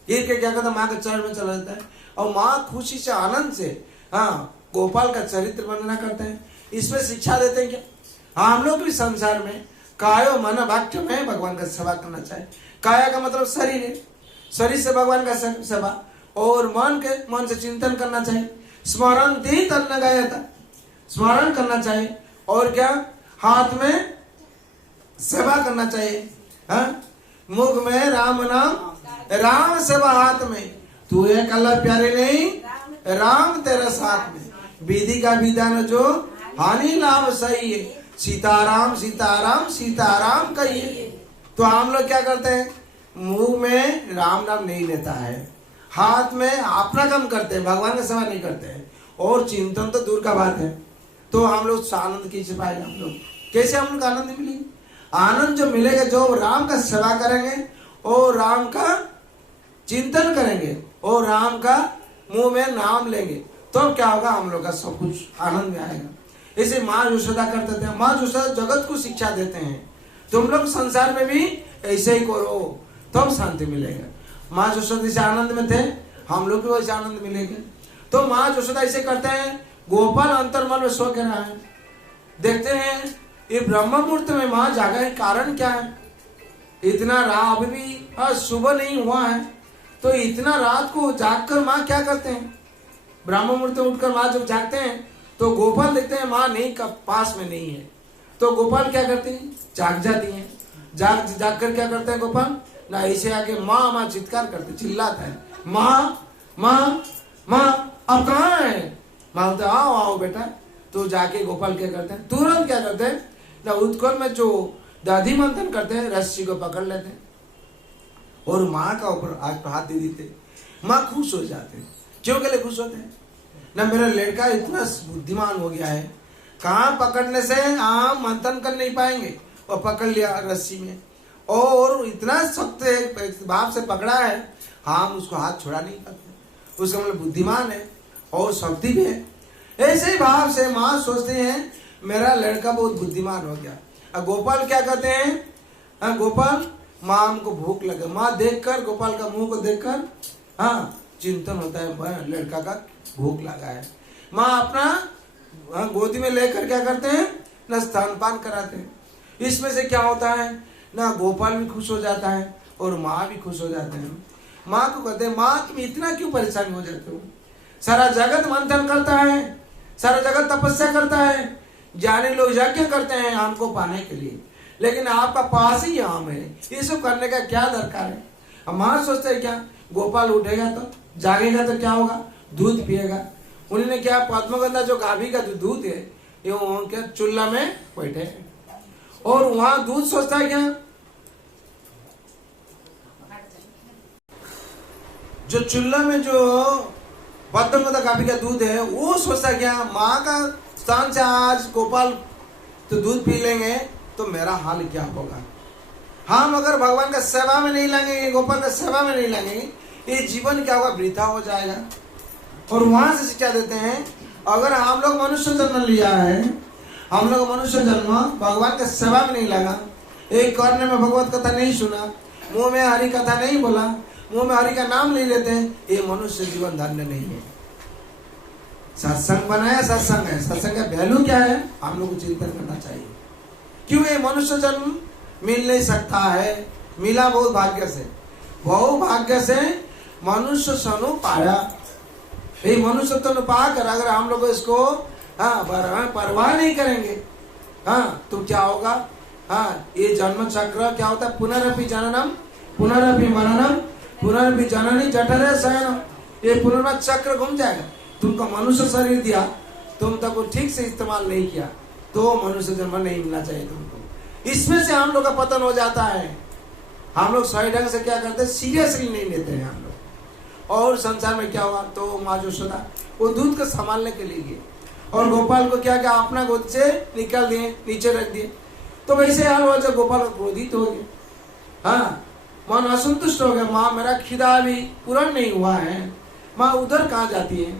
गिर के क्या करता है, माँ के चरण में चला जाता है। और माँ खुशी से आनंद से हाँ गोपाल का चरित्र वर्णना करते हैं। इसमें शिक्षा देते हैं क्या, हाँ हम लोग भी संसार में कायो मन वाक्य में भगवान का सेवा करना चाहिए। काया का मतलब शरीर है, शरीर से भगवान का सेवा, और मन से चिंतन करना चाहिए। स्मरण दी तन्न गायता, स्मरण करना चाहिए। और क्या, हाथ में सेवा करना चाहिए, हाँ मुख में राम नाम, राम सेवा हाथ में। तू एक अल्लाह प्यारे नहीं, राम तेरा साथ में। विधि का विधान जो हानि लाभ सही है, सीताराम सीताराम सीताराम कहिए। तो हम लोग क्या करते हैं, मुंह में राम नाम नहीं लेता है, हाथ में अपना काम करते हैं, भगवान का सेवा नहीं करते हैं। और चिंतन तो दूर का बात है। तो हम लोग आनंद कैसे पाएंगे, हम लोग कैसे हम लोग आनंद मिलेंगे। आनंद जो मिलेगा जो राम का सेवा करेंगे और राम का चिंतन करेंगे और राम का मुंह में नाम लेंगे, तो क्या होगा, हम लोग का सब कुछ आनंद में आएगा। इसे माँ यशोदा करते थे। माँ यशोदा जगत को शिक्षा देते हैं, तुम लोग संसार में भी ऐसे ही करो तब शांति मिलेगा। माँ यशोदा से आनंद में थे, हम लोग भी वैसे आनंद मिलेंगे। तो माँ यशोदा ऐसे करते हैं, गोपाल अंतर्मन में सो के रहा है। देखते हैं ये ब्रह्म मुहूर्त में माँ जागा है, कारण क्या है, इतना रात अभी भी सुबह नहीं हुआ है, तो इतना रात को जागकर माँ क्या करते हैं, ब्रह्म मुहूर्त में उठकर माँ जब जागते हैं तो गोपाल देखते हैं माँ नहीं का पास में नहीं है। तो गोपाल क्या करते हैं, जाग जाती हैं। जाग कर क्या करते हैं गोपाल ना, ऐसे आके माँ माँ चित्कार करते, चिल्लाता है, माँ माँ माँ अब कहाँ है। माँ बोलते आओ आओ बेटा। तो जाके गोपाल क्या करते हैं, तुरंत क्या करते हैं ना, उत्कल में जो दादी मंथन करते हैं, रस्सी को पकड़ लेते हैं और माँ का ऊपर हाथ दे देते। माँ खुश हो जाते हैं। क्यों के लिए खुश होते हैं ना, मेरा लड़का इतना बुद्धिमान हो गया है, कहाँ पकड़ने से आम मंथन कर नहीं पाएंगे, और पकड़ लिया रस्सी में, और इतना सख्त भाव से पकड़ा है, हम उसको हाथ छोड़ा नहीं पाते। उसका मतलब बुद्धिमान है और शक्ति भी है। ऐसे भाव से माँ सोचते हैं मेरा लड़का बहुत बुद्धिमान हो गया। अब गोपाल क्या कहते हैं, गोपाल माँ हमको भूख लगे। माँ देखकर, गोपाल का मुंह को देखकर हाँ चिंतन होता है, लड़का का भूख लगा है। माँ अपना गोदी में लेकर क्या करते हैं ना, स्तनपान कराते हैं। इसमें से क्या होता है ना, गोपाल भी खुश हो जाता है और माँ भी खुश हो जाते हैं। माँ को कहते हैं, माँ तुम इतना क्यों परेशान हो जाते हो, सारा जगत मंथन करता है, सारा जगत तपस्या करता है, ज्ञानी लोग यज्ञ करते हैं हमको पाने के लिए, लेकिन आपका पास ही आम है, ये सब करने का क्या दरकार है। अब माँ सोचते है क्या, गोपाल उठेगा तो जागेगा तो क्या होगा, दूध पिएगा। उन्होंने क्या, पद्मगंधा जो गाभी का दूध है ये क्या चूल्हा में बैठे और वहां दूध सोचता है क्या, जो चूल्हा में जो पद्मगंधा गाभी का दूध है वो सोचता क्या, माँ का स्थान से आज गोपाल तो दूध पी लेंगे तो मेरा हाल क्या होगा। हम अगर भगवान का सेवा में नहीं लगेंगे, गोपाल का सेवा में नहीं लगेंगे, ये जीवन क्या होगा, वृथा हो जाएगा। और वहां से शिक्षा देते हैं, अगर हम लोग मनुष्य जन्म लिया है, हम लोग मनुष्य जन्म भगवान के सेवा में नहीं लगा, एक करने में भगवत कथा नहीं सुना, मुंह में हरि कथा नहीं बोला, मुंह में हरि का नाम नहीं लेते हैं, ये मनुष्य जीवन धन्य नहीं है। सत्संग बनाया, सत्संग है, सत्संग का वैल्यू क्या है, हम लोग को चिंतन करना चाहिए। क्यों ये मनुष्य जन्म मिल नहीं सकता है, मिला बहुत भाग्य से, बहु भाग्य से मनुष्य सनु पाया। ये मनुष्य तनु पाकर अगर हम लोग इसको परवाह नहीं करेंगे तो क्या होगा, ये जन्म चक्र क्या होता है, पुनरपि जननम पुनरपि मननम पुनरपि जननी जठरे शयनम, ये पुनर्वा चक्र घूम जाएगा। तुमको मनुष्य शरीर दिया, तुम तक को ठीक से इस्तेमाल नहीं किया तो मनुष्य जन्म नहीं मिलना चाहिए तुमको। इसमें से हम लोग का पतन हो जाता है। हम लोग सही ढंग से क्या करते हैं, सीरियसली नहीं लेते हैं हम लोग, और संसार में क्या हुआ, तो माँ यशोदा वो दूध को संभालने के लिए गए और गोपाल को क्या क्या अपना गोद से निकाल दिए, नीचे रख दिए। तो वैसे हाल हुआ जब गोपाल क्रोधित हो गए, हाँ मन असंतुष्ट हो गया, माँ मेरा खिदा भी पूर्ण नहीं हुआ है, माँ उधर कहाँ जाती है,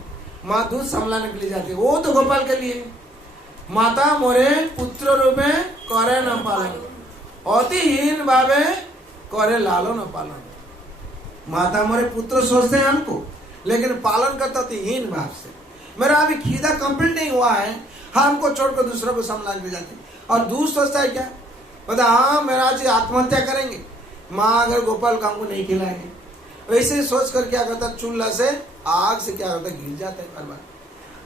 माँ दूध संभालने के लिए जाती है, वो तो गोपाल के लिए। माता मोरे पुत्र रूपे करे न पालन, अतिहीन भावे करे लालो न पालन। माता मोरे पुत्र सोचते हैं हमको, लेकिन पालन करता अतिहीन भाव से। मेरा अभी खिदा कंप्लीट नहीं हुआ है, हमको छोड़कर दूसरों को संभालने के जाते। और दूसरा सोचता है क्या, पता हाँ मेरा आज आत्महत्या करेंगे माँ अगर गोपाल को हमको नहीं खिलाएंगे। वैसे सोच कर क्या करता, चूल्हा से आग से क्या करता गिर जाता है बार बार।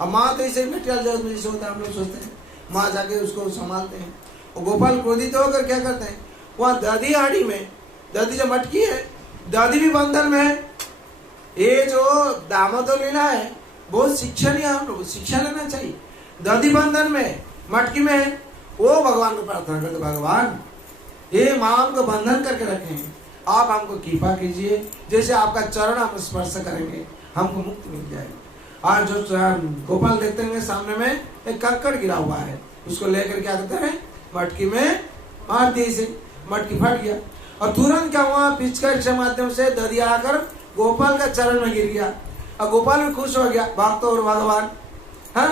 अब माँ तो ऐसे मेटेरियल जरूरत में जैसे होता है, हम लोग सोचते हैं माँ जाके उसको संभालते हैं। और गोपाल क्रोधित होकर क्या करते हैं, वहाँ दादी आड़ी में, दादी जो मटकी है, दादी भी बंधन में है। ये जो दामोदर लीला है बहुत शिक्षणीय, हम लोग शिक्षा लेना चाहिए। दादी बंधन में, मटकी में है, वो भगवान को प्रार्थना करते, भगवान ये माँ को बंधन करके रखे हैं, आप हमको कृपा कीजिए, जैसे आपका चरण हम स्पर्श करेंगे हमको मुक्ति मिल जाएगी। और जो गोपाल देखते हैं सामने में एक कंकड़ गिरा हुआ है, उसको लेकर क्या करते हैं मटकी में मार दिए, इसे मटकी फट गया। और तुरंत क्या हुआ, पिचकारी के माध्यम से दरिया आकर गोपाल का चरण में गिर गया। और गोपाल भी खुश हो गया, भक्त और भगवान, हाँ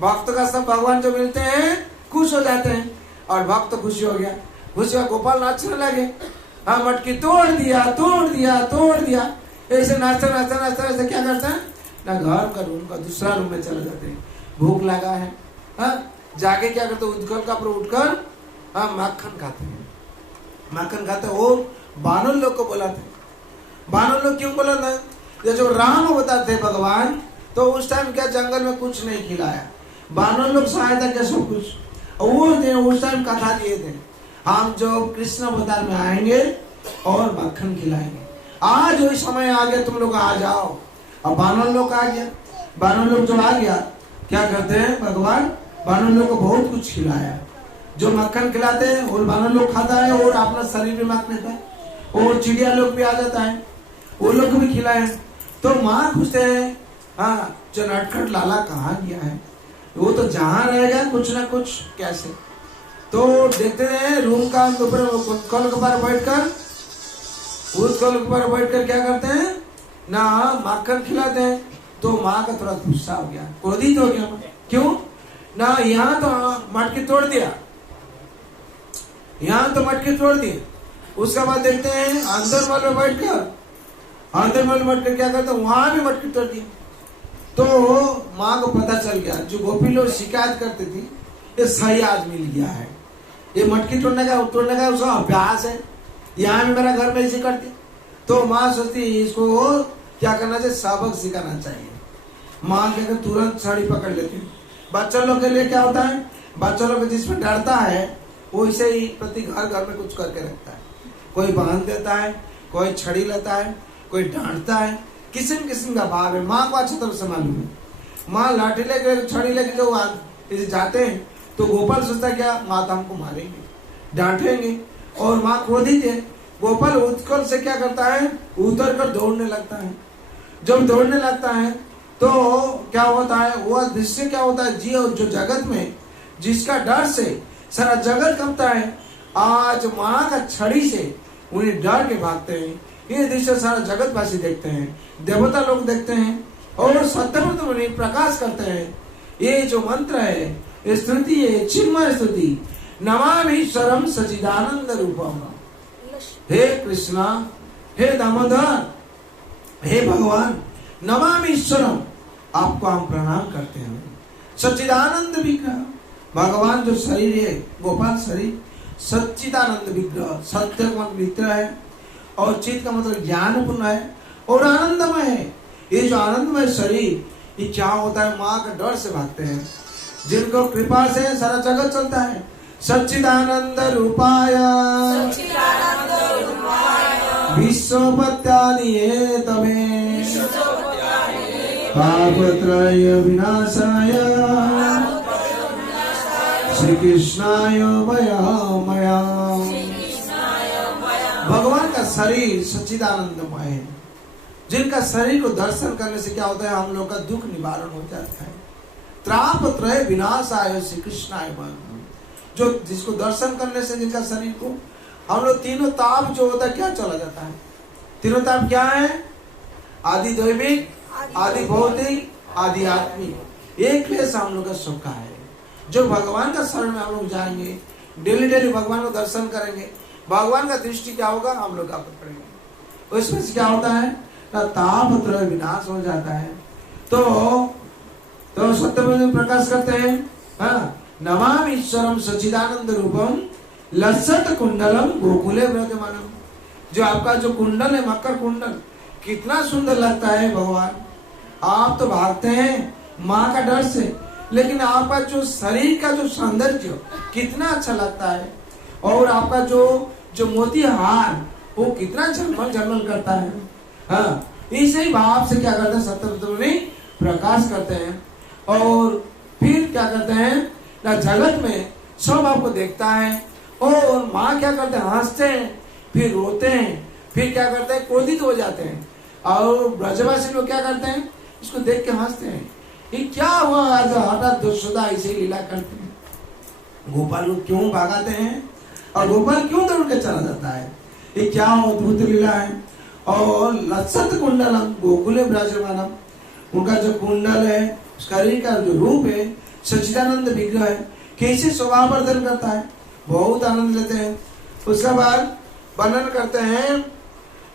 भक्त का सब भगवान जो मिलते हैं खुश हो जाते हैं, और भक्त खुशी हो गया। खुशी हुआ, गोपाल नाचने लगे, हाँ मटकी तोड़ दिया तोड़ दिया तोड़ दिया, ऐसे नाचते नाचते नाचते नाचते क्या करते हैं ना, घर का रूम का दूसरा रूम में चले जाते हैं। भूख लगा है, हाँ जाके क्या करते, उठकर का पर उठकर हाँ माखन खाते हैं, माखन खाते। वो बानर लोग को बुलाते, बानर लोग क्यों बोला था, जो राम बताते भगवान, तो उस टाइम क्या जंगल में कुछ नहीं खिलाया, बानर लोग सहायता क्या सब कुछ वो उस टाइम कथा दिए थे, हम जो कृष्ण अवतार में आएंगे और मक्खन खिलाएंगे। आज वही समय आ गया, तुम लोग आ जाओ। अब बानर लोग आ गया, बानर लोग जो आ गया क्या करते हैं, भगवान बानर लोग को बहुत कुछ खिलाया। जो मक्खन खिलाते हैं वो बानर लोग खाता है और अपना शरीर भी मार लेता है, और चिड़िया लोग भी आ जाता है, वो लोग को भी खिलाए। तो माँ पूछते हैं, हाँ जो नटखट लाला कहाँ गया है, वो तो जहाँ रहेगा कुछ ना कुछ कैसे। तो देखते हैं रूम का ऊपर कल के ऊपर बैठकर, उस कल के ऊपर बैठकर क्या करते हैं ना माखन खिलाते हैं। तो माँ का थोड़ा गुस्सा हो गया, क्रोधित हो गया, क्यों ना यहाँ तो मटकी तोड़ दिया, यहाँ तो मटकी तोड़ दी। उसके बाद देखते हैं अंदर वाले बैठकर, अंदर वाले बैठकर क्या करते, वहां भी मटकी तोड़ दी। तो माँ को पता चल गया, जो गोपी लोग शिकायत करती थी ये सही आज मिल गया है, ये मटकी तोड़ने का उसका अभ्यास है, यहाँ भी मेरा घर में इसे करती। तो माँ सोचती इसको क्या करना चाहिए, सबक सिखाना चाहिए। माँ कहकर तुरंत साड़ी पकड़ लेती। बच्चों लोग के लिए क्या होता है, बच्चों लोग जिसमें डरता है वो इसे ही प्रति घर घर में कुछ करके रखता है, कोई बांध देता है, कोई छड़ी लेता है, कोई डांटता है, किस्म किस्म का भाव है। माँ को अच्छी तरह से मालूम है। माँ लाठी लेकर छड़ी लेकर जो जाते हैं तो गोपाल सोचता है क्या माँ तो हमको मारेंगे, डांटेंगे, और माँ क्रोधित है। गोपाल उत्कल से क्या करता है, उतर कर दौड़ने लगता है। जब दौड़ने लगता है तो क्या होता है, वह दृश्य क्या होता है, जो जगत में जिसका डर से सारा जगत कंपता है, आज माँ का छड़ी से उन्हें डर के भागते हैं। ये दृश्य सारा जगत वासी देखते हैं, देवता लोग देखते हैं, और सत्यव्रत मुनि प्रकाश करते हैं। ये जो मंत्र है स्तुति है, चिन्मय स्तुति, नमामीश्वरम सच्चिदानंद रूपम। हे कृष्णा, हे दामोदर, हे भगवान, नमामीश्वरम, आपको हम प्रणाम करते हैं। सच्चिदानंद विग्रह, भगवान जो शरीर है, गोपाल शरीर सच्चिदानंद विग्रह, सत्य का विग्रह है, और चित्त का मतलब ज्ञानपूर्ण है और आनंदमय है। ये जो आनंदमय शरीर ये क्या होता है, माँ का डर से भागते हैं। जिनको कृपा से सारा जगत चलता है। सच्चिदानंद रूपाय विश्वपत्यादिये तमे पापत्रय विनाशाय श्री कृष्णाय मया। भगवान का शरीर सच्चिदानंदमय है, जिनका शरीर को दर्शन करने से क्या होता है, हम लोग का दुख निवारण हो जाता है। त्रापत्रय विनाशाय श्री कृष्णाय मन, जो जिसको दर्शन करने से जिनका शरीर को हम लोग तीनों ताप जो होता है क्या चला जाता है। तीनों ताप क्या है? आदि दैविक, आदि भौतिक, आदि आत्मिक। एक क्लेश हम लोग का सुख का है। जो भगवान का शरण में हम लोग जाएंगे, डेली डेली भगवान को दर्शन करेंगे, भगवान का दृष्टि क्या होगा, हम लोग का पकड़ेंगे। उसमें से क्या होता है ना, तापत्रय विनाश हो जाता है। तो सत्यमेव प्रकाश करते हैं, हाँ, नमामि ईश्वरम सच्चिदानंद रूपम लसत कुंडलम गोकुले विराजमानम। जो आपका जो कुंडल है, मकर कुंडल, कितना सुंदर लगता है भगवान। आप तो भागते हैं माँ का डर से, लेकिन आपका जो शरीर का जो सौंदर्य कितना अच्छा लगता है, और आपका जो मोती हार वो कितना झलमल झलमल करता है। हाँ, इसी भाव से क्या करते हैं, सत्य प्रकाश करते हैं। और फिर क्या करते हैं ना, जगत में सब आपको देखता है। और माँ क्या करते हैं, हंसते हैं, फिर रोते हैं, फिर क्या करते हैं, क्रोधित हो जाते हैं। और ब्रजवासी लोग क्या करते हैं, इसको देख के हंसते हैं, ये क्या हुआ आज हठात यशोदा ऐसे लीला करते हैं, गोपाल को क्यों भागाते हैं, और गोपाल क्यों दौड़ के चला जाता है, ये क्या अद्भुत लीला है। और लसत कुंडलम गोकुले विराजमानम, उनका जो कुंडल है, शरीर का जो रूप है, सच्चिदानंद विग्रह है, कैसे स्वभाव वर्धन करता है, बहुत आनंद लेते हैं। उसके बाद वर्णन करते हैं,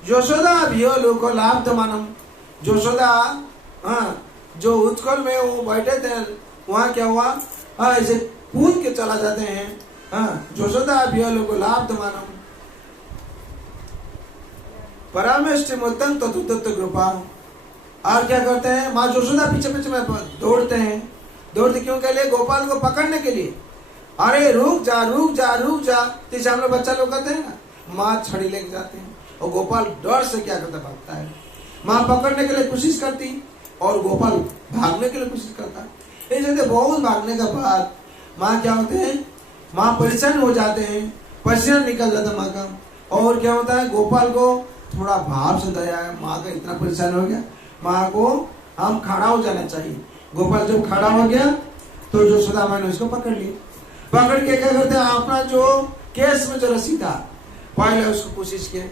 यशोदा भियो लोको लाभमानम। यशोदा, हाँ, जो उत्कल में वो बैठे थे, वहाँ क्या हुआ, हाँ, ऐसे कूद के चला जाते हैं। हाँ, यशोदा भियो लोको लाभमानम परामेष्टि मुद्दन तत्व कृपा। और क्या करते हैं, माँ यशोदा पीछे पीछे में दौड़ते हैं। दौड़ते क्यों के लिए, गोपाल को पकड़ने के लिए। अरे रुक जा रुक जा रुक जा, जैसे हम लोग बच्चा लोग कहते हैं ना, माँ छड़ी लेके जाते हैं, और गोपाल डर से क्या करता, भागता है। माँ पकड़ने के लिए कोशिश करती, और गोपाल भागने के लिए कोशिश करता है। ऐसे बहुत भागने के बाद माँ क्या होते हैं, माँ परेशान हो जाते हैं, पसीना निकल जाता माँ का। और क्या होता है, गोपाल को थोड़ा भाव से दया है, माँ का इतना परेशान हो गया, माँ को हम खड़ा हो जाना चाहिए। गोपाल जब खड़ा हो गया तो जो यशोदा ने उसको पकड़ लिया। पकड़ के क्या करते हैं, अपना जो केस में जो रस्सी था पहले उसको कोशिश किए,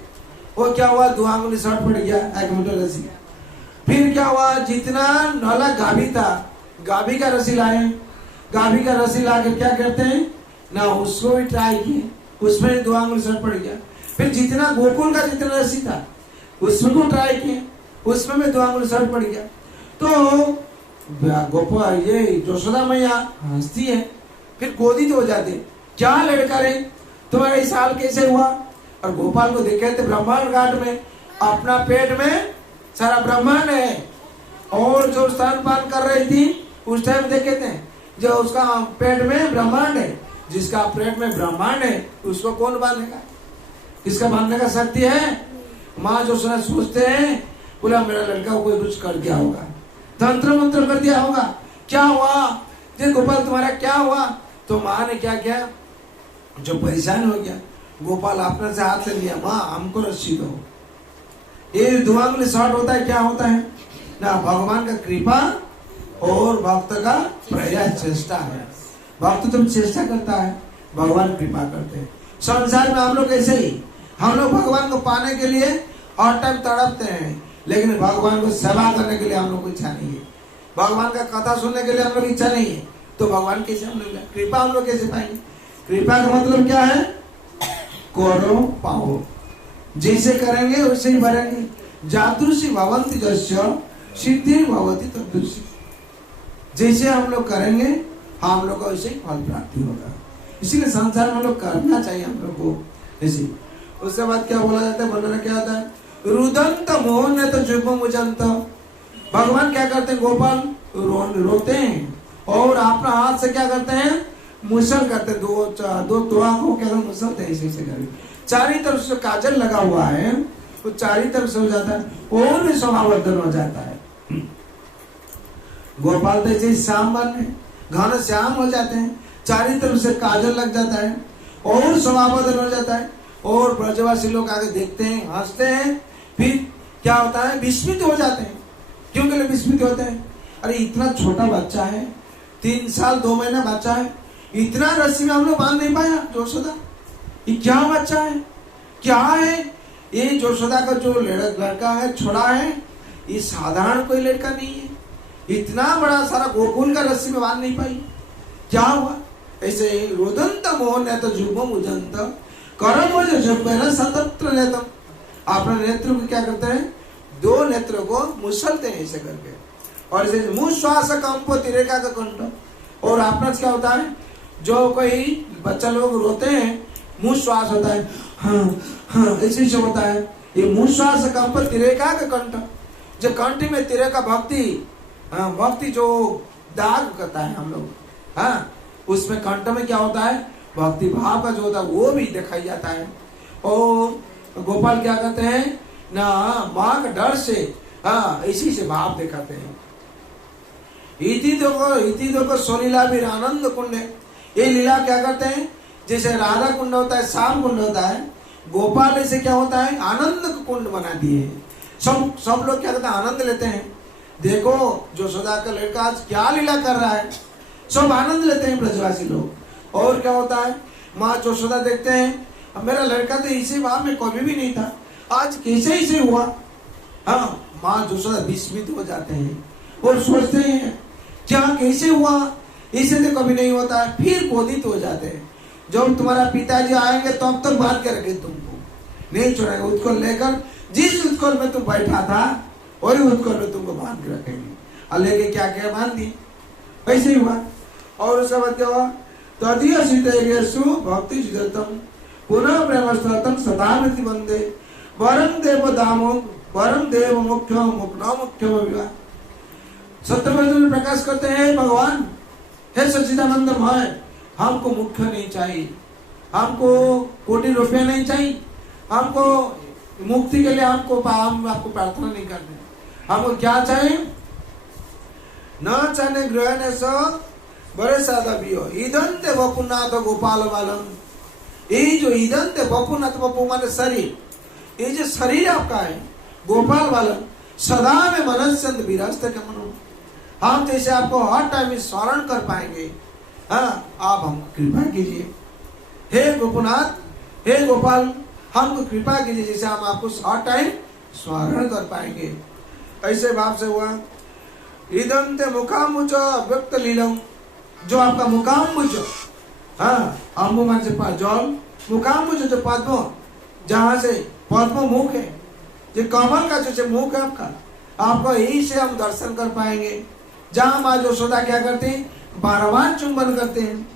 वो क्या हुआ, 2 आंगुली शॉर्ट पड़ गया, 1 मीटर रस्सी। फिर क्या हुआ, जितना नाला गाभी था, गाभी का रस्सी लाए, गाभी का रस्सी ला के क्या करते हैं ना, उसको भी ट्राई किए, उसमें 2 आंगुली शॉर्ट पड़ गया। फिर जितना गोकुल का जितना रस्सी था उसमें को ट्राई किए, उसमें भी 2 आंगुली शॉर्ट पड़ गया। तो गोपाल ये यशोदा मैया हंसती है, फिर क्रोधित हो जाते, क्या लड़का रे, तुम्हारा इस हाल कैसे हुआ। और गोपाल को देखे थे ब्रह्मांड घाट में, अपना पेट में सारा ब्रह्मांड है, और जो स्तनपान कर रही थी उस टाइम देखे थे, जो उसका पेट में ब्रह्मांड है, जिसका पेट में ब्रह्मांड है उसको कौन बांधेगा, किसका बांधने का शक्ति है। माँ जो सोचते हैं, बोला मेरा लड़का को कोई कुछ कर दिया होगा, तंत्र मंत्र कर दिया होगा, क्या हुआ जी गोपाल तुम्हारा क्या हुआ। तो माँ ने क्या किया, जो परेशान हो गया, गोपाल अपने से हाथ ले लिया, माँ हमको रस्सी दो। ये 2 आंगुली शॉर्ट होता है, क्या होता है ना, भगवान का कृपा और भक्त का प्रयास चेष्टा है। भक्त तुम चेष्टा करता है, भगवान कृपा करते हैं। संसार में हम लोग ऐसे ही, हम लोग भगवान को पाने के लिए हर टाइम तड़पते हैं, लेकिन भगवान को सेवा करने के लिए हम लोग को इच्छा नहीं है, भगवान का कथा सुनने के लिए हम लोग इच्छा नहीं है। तो भगवान कैसे हम लोग कृपा हम लोग कैसे पाएंगे। कृपा का मतलब क्या है, करो पाओ, जैसे करेंगे वैसे ही भरेंगे। जादृशी भवन्ति जस्य सिद्धि भवति तदृशी, जैसे हम लोग करेंगे हम लोग को वैसे ही फल प्राप्ति होगा। इसीलिए संसार में हम लोग करना चाहिए हम लोग को ऐसे। उसके बाद क्या बोला जाता है, वर्णन क्या होता है, रुदंत मोहन तो जुग मुजंत। भगवान क्या करते हैं, गोपाल रोते हैं, और अपना हाथ से क्या करते हैं, मुसल करते हैं, दो आंखों के अंदर मुसलते हैं, ऐसे करके चारी तरफ से काजल लगा हुआ है, तो चारी तरफ से हो जाता है, और भी स्वभावर्धन हो जाता है। गोपाल तो ऐसे श्याम बने, घन श्याम हो जाते हैं, चारी तरफ से काजल लग जाता है, और स्वभावर्धन हो जाता है। और ब्रजवासी लोग आगे देखते हैं, हंसते हैं, फिर क्या होता है, विस्मित हो जाते हैं। क्यों के लिए विस्मित होते हैं? अरे इतना छोटा बच्चा है, 3 साल 2 महीना बच्चा है, इतना रस्सी में हम लोग बांध नहीं पाया यशोदा। ये क्या बच्चा है, क्या है ये? यशोदा का जो लड़का है, छोड़ा है, ये साधारण कोई लड़का नहीं है। इतना बड़ा सारा गोकुल का रस्सी में बांध नहीं पाई, क्या हुआ? ऐसे रोदंत मोहन है तो जुगम उजंत करम जब सतत्र लेतम। अपने नेत्र को क्या करते हैं, 2 नेत्रों को मुसलते हैं ऐसे करके, और ऐसे मुंह श्वास कंपो तिरेका का कंठ। और अपना क्या होता है, जो कोई बच्चा लोग रोते हैं मुंह श्वास होता है, हाँ हाँ ऐसे से होता है। ये मुंह श्वास कंप तिरेका का कंठ, जो कंठ में तिरेका भक्ति, हाँ भक्ति जो दाग करता है हम लोग, हाँ उसमें कंठ में क्या होता है, भक्ति भाव का जो होता है वो भी दिखाई जाता है। और गोपाल क्या कहते हैं ना, माँ का डर से हाँ इसी से भाव दिखाते हैं। इति देखो सोलीला भी आनंद कुंड है। ये लीला क्या करते हैं, जैसे राधा कुंड होता है, श्याम कुंड होता है, गोपाल से क्या होता है, आनंद कुंड बना दिए। सब लोग क्या करते हैं, आनंद लेते हैं। देखो यशोदा का लड़का आज क्या लीला कर रहा है, सब आनंद लेते हैं ब्रजवासी लोग। और क्या होता है, माँ यशोदा देखते हैं, मेरा लड़का तो इसी भाव में कभी भी नहीं था, आज कैसे इसे हुआ। हाँ माँ यशोदा विस्मित हो जाते हैं और सोचते हैं क्या कैसे हुआ, इसे तो कभी नहीं होता है। फिर क्रोधित हो जाते हैं, जब तुम्हारा पिताजी आएंगे तब तक बांध के रखे, तुमको नहीं छोड़ेंगे। उत्कोल लेकर जिस उत्कोल में तुम बैठा था वही उत्कोल में तुमको बांध के रखेंगे। और लेके क्या क्या बांध दी, ऐसे ही हुआ। और उसके बाद क्या हुआ, तदीय सीतेषु भक्ति जितम पुनः प्रेमस्तम सदामति वंदे वरम देव दामो वरम देव मुख्य मुक्ना मुख्य विवाह। सत्यव्रत प्रकाश करते हैं, भगवान हे सच्चिदानंदमय, हमको मुख्य नहीं चाहिए, हमको कोटि रुपया नहीं चाहिए, हमको मुक्ति के लिए हम आपको प्रार्थना नहीं करने, हमको क्या चाहिए, न चाहे ग्रहण बड़े सादा भी हो। ईदंते वपुनाथ गोपाल बालम, ये जो ईदंते वपुनाथ, वपु माने शरीर, ये जो शरीर आपका है गोपाल बालम, सदा में मनस्यंत विरस्त के मनो, हम जैसे आपको हर टाइम स्मरण कर पाएंगे। हाँ आप हमको कृपा कीजिए, हे गोपनाथ, हे गोपाल, हमको कृपा कीजिए, जैसे हम आपको हर टाइम स्मरण कर पाएंगे। ऐसे भाव से हुआ। ईदंते मुखामुच व्यक्त लीलम, जो आपका मुखाम्बुज, हाँ अम्बु मान से जल, मुखाम्बुज जो पद्म, जहाँ से पद्म मुख है, जो कमल का जो मुख है आपका, आपको यही से हम दर्शन कर पाएंगे। जहाँ माँ यशोदा क्या करते हैं, बारंबार चुंबन करते हैं,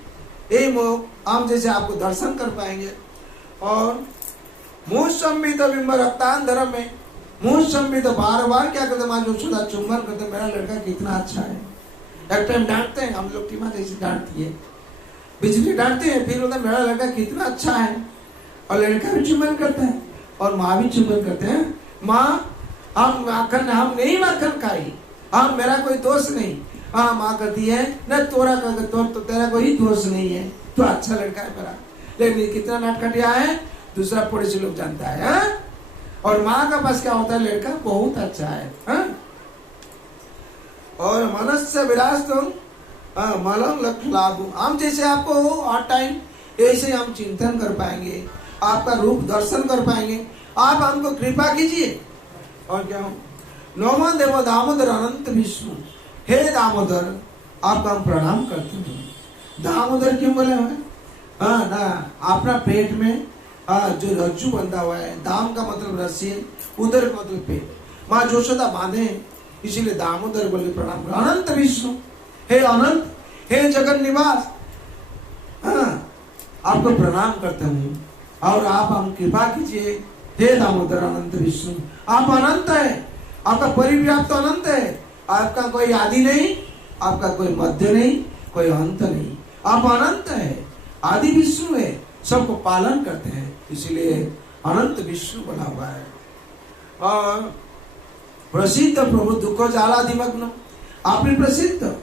ये मुख हम जैसे आपको दर्शन कर पाएंगे। और मुँह संबित बिंब रक्तान धर्म में, मुँह संबित बार बार क्या करते, माँ यशोदा चुंबन करते, मेरा लड़का कितना अच्छा है। एक टाइम डांटते हैं हम लोग की माँ जैसे डांटती है, बिजली डांटते हैं, फिर बोलते मेरा लड़का कितना अच्छा है, और लड़का भी चुंबन करता है और माँ भी चुंबन करते हैं। माँ हम माखन, हम नहीं माखन खाई, हम मेरा कोई दोष नहीं। हाँ माँ कहती है न तोरा तो तेरा कोई दोष नहीं है, तो अच्छा लड़का है मेरा, लेकिन कितना नटखटिया है दूसरा पड़ोसी लोग जानता है। हाँ? और माँ का पास क्या होता है, लड़का बहुत अच्छा है। हाँ? और मनस्य विलास तुम मलम लक्ष्य लाभ, हम जैसे आपको हर टाइम ऐसे हम चिंतन कर पाएंगे, आपका रूप दर्शन कर पाएंगे, आप हमको कृपा कीजिए। और क्या हो, नौमा देव दामोदर अनंत विष्णु, हे दामोदर आपका हम प्रणाम करते हैं। दामोदर क्यों बोले हुए, हाँ ना अपना पेट में जो रज्जु बंधा हुआ है, दाम का मतलब रस्सी है, उदर का मतलब पेट, माँ यशोदा बांधे, इसीलिए दामोदर बोले प्रणाम। अनंत विष्णु, हे अनंत, हे जगन निवास, हाँ आपको प्रणाम करते हूँ और आप हम कृपा कीजिए। हे दामोदर अनंत विष्णु, आप अनंत है, आपका परिव्याप्त अनंत है, आपका कोई आदि नहीं, आपका कोई मध्य नहीं, कोई अंत नहीं, आप अनंत है, आदि विष्णु है, सबको पालन करते हैं, इसीलिए अनंत विष्णु बना हुआ है। और प्रसिद्ध प्रभु दुख जालाधिमग्न, आपने प्रसिद्ध,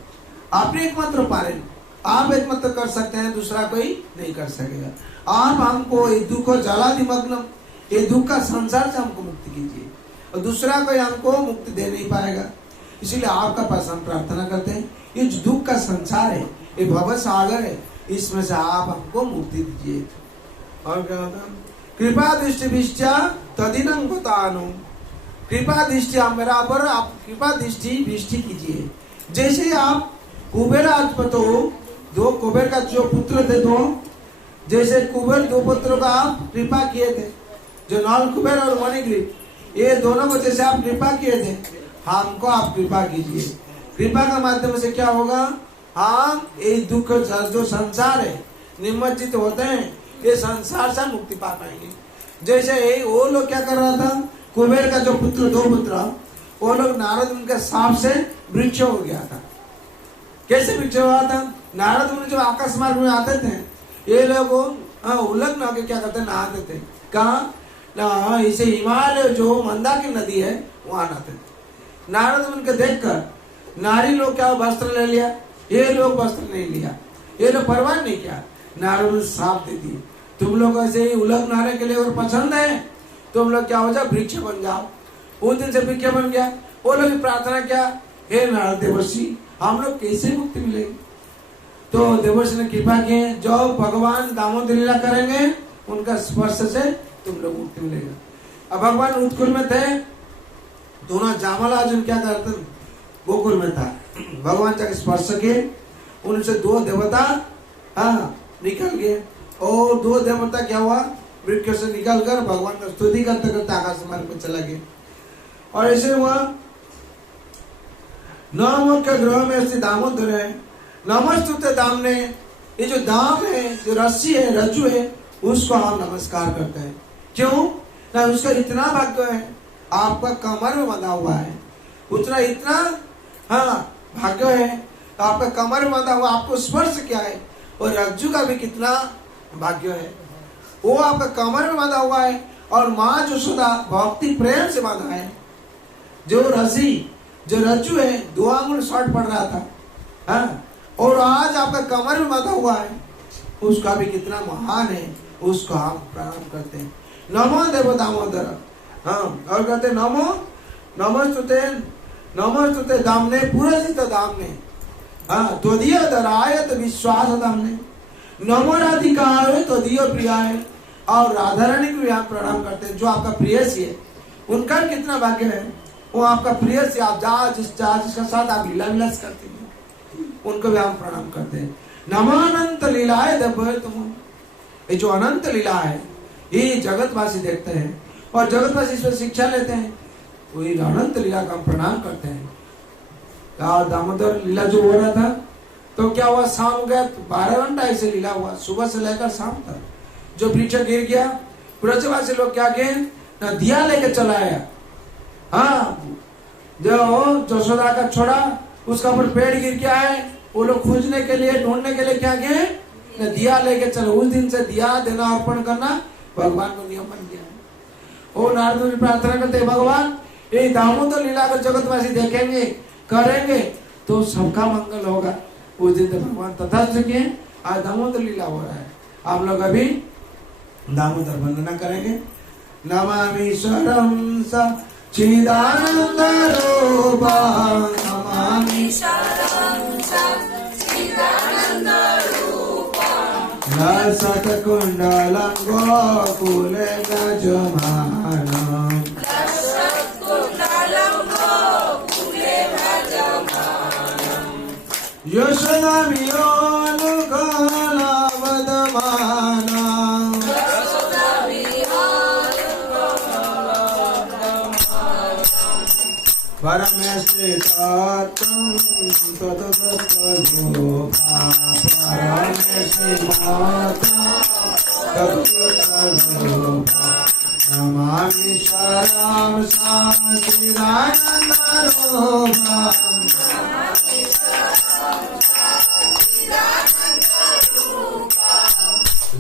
आपने एकमात्र पालन, आप एकमात्र कर सकते हैं, दूसरा कोई नहीं कर सकेगा। आप हमको ये दुख जालाधिमग्न, ये दुख का संसार से हमको मुक्ति कीजिए। और दूसरा कोई हमको मुक्ति दे नहीं पाएगा। इसीलिए आपका पास हम प्रार्थना करते हैं, ये जो दुख का संसार है, ये भव सागर है, इसमें से आप हमको मुक्ति दीजिए। और क्या होता है? कृपा दृष्टि विष्टा तदिनं बतानु, कृपा दृष्टि आप मेरा पर आप कृपा दृष्टि दृष्टि कीजिए। जैसे आप कुबेर आत्मतो दो कुबेर का जो पुत्र थे दो, जैसे कुबेर दो पुत्रों का आप कृपा किए थे, जो नल कुबेर और मणिग्रीव, ये दोनों को जैसे आप कृपा किए थे, हमको आप कृपा कीजिए। कृपा का माध्यम से क्या होगा? हम ये दुख जो संसार है निमज्जित होते हैं, ये संसार से मुक्ति पा पाएंगे। जैसे वो लोग क्या कर रहा था, कुबेर का जो पुत्र दो पुत्र, वो लोग नारद मुनि के साप से वृक्ष हो गया था। कैसे वृक्ष हुआ था? नारद मुनि जो आकाश मार्ग में आते थे, ये लोग उल्लंघन होकर क्या करते, नहाते थे। कहाँ? इसे हिमालय जो मंदाकिनी नदी है वहां नहाते थे। नारद मुनि को देखकर नारी लोग क्या वस्त्र ले लिया, ये लोग वस्त्र नहीं लिया, ये लोग परवाह नहीं किया। नारद मुनि श्राप दे दिए, तुम लोग ऐसे ही उलग नहाने के लिए अगर पसंद है, तुम लोग क्या हो जाओ, वृक्ष बन जाओ। उस दिन से वृक्ष बन गया। वो लोग प्रार्थना किया, हे नारद देवर्षि, हम लोग कैसे मुक्ति मिलेगी? तो देवर्षि ने कृपा की, जो भगवान दामोदर लीला करेंगे उनका स्पर्श से तुम लोग मुक्ति मिलेगा। अब भगवान उत्कुल में थे, दोनों जामल अर्जुन क्या करते, गोकुल में था। भगवान जब स्पर्श किए, उनसे दो देवता निकल गए, और दो देवता क्या हुआ, वृक्ष से निकलकर भगवान का स्तुति करते करते आकाश मार्ग में चला गया। और ऐसे हुआ, नौ के ग्रह में स्थित दामोदर है, नमस्तुते दामने, ये जो दाम है, जो रस्सी है, रज्जु है, उसको हम नमस्कार करते हैं। क्यों? ना उसका इतना भाग्य है, आपका कमर में बंधा हुआ है, उतना इतना भाग्य है, तो आपका कमर में बंधा हुआ, आपको स्पर्श किया है। और रज्जु का भी कितना भाग्य है, वो आपका कमर में बांधा हुआ है, और माँ यशोदा भक्ति प्रेम से बांधा है। जो रस्सी जो रज्जु है, 2 आंगुल शॉर्ट पड़ रहा था, और आज आपका कमर में बांधा हुआ है, उसका भी कितना महान है, उसको हम प्रणाम करते हैं। नमो देव दामोदर, और कहते नमो नमस्तुते दामने पुरजित दामने, त्वदीय दरायत विश्वास दामने, नमो राधिकाय त्वदीय प्रियाय, और राधा रानी को भी आप प्रणाम करते हैं, जो आपका प्रियसी है, उनका कितना भाग्य है, वो आपका प्रियसी, आप जिसका साथ आप लीला विलास करते हैं, उनको भी हम प्रणाम करते हैं। नमो अनंत लीलाय तुम, ये जो अनंत लीला है, ये जगतवासी देखते हैं, और जगतवासी इस पर शिक्षा लेते हैं, तो ये अनंत लीला का हम प्रणाम करते हैं। दामोदर लीला जो हो रहा था, तो क्या हुआ, शाम गया, 12 घंटा ऐसे लीला हुआ, सुबह से लेकर शाम तक। जो वृक्ष गिर गया, ब्रजवासी लोग क्या किए, ना दिया लेके चलाया, जो यशोदा का छोड़ा, उसका ऊपर पेड़ गिर गया है, वो लोग खोजने के लिए, ढूंढने के लिए क्या किए, ना दिया लेके चलो। उस दिन से दिया देना, अर्पण करना भगवान को नियम बन गया है। और नारद मुनि प्रार्थना करते, भगवान ये दामोदर लीला को जगतवासी देखेंगे, करेंगे, तो सबका मंगल होगा। उस दिन तो भगवान तथास्तु किए, आज दामोदर लीला हो रहा है। आप लोग अभी दामोदर वंदना करेंगे। नमामि शरणं सच्चिदानंद रूपं, नमामि शरणं सच्चिदानंद रूपं, लसत्कुण्डलं गोकुले व्रजमानं, लसत्कुण्डलं गोकुले व्रजमानं, यशोदाभियोनुकलावदमानं, परमेश्वरं तदुपगोपा, परमेश्वरं नमामि शरणं सच्चिदानंद रूपं,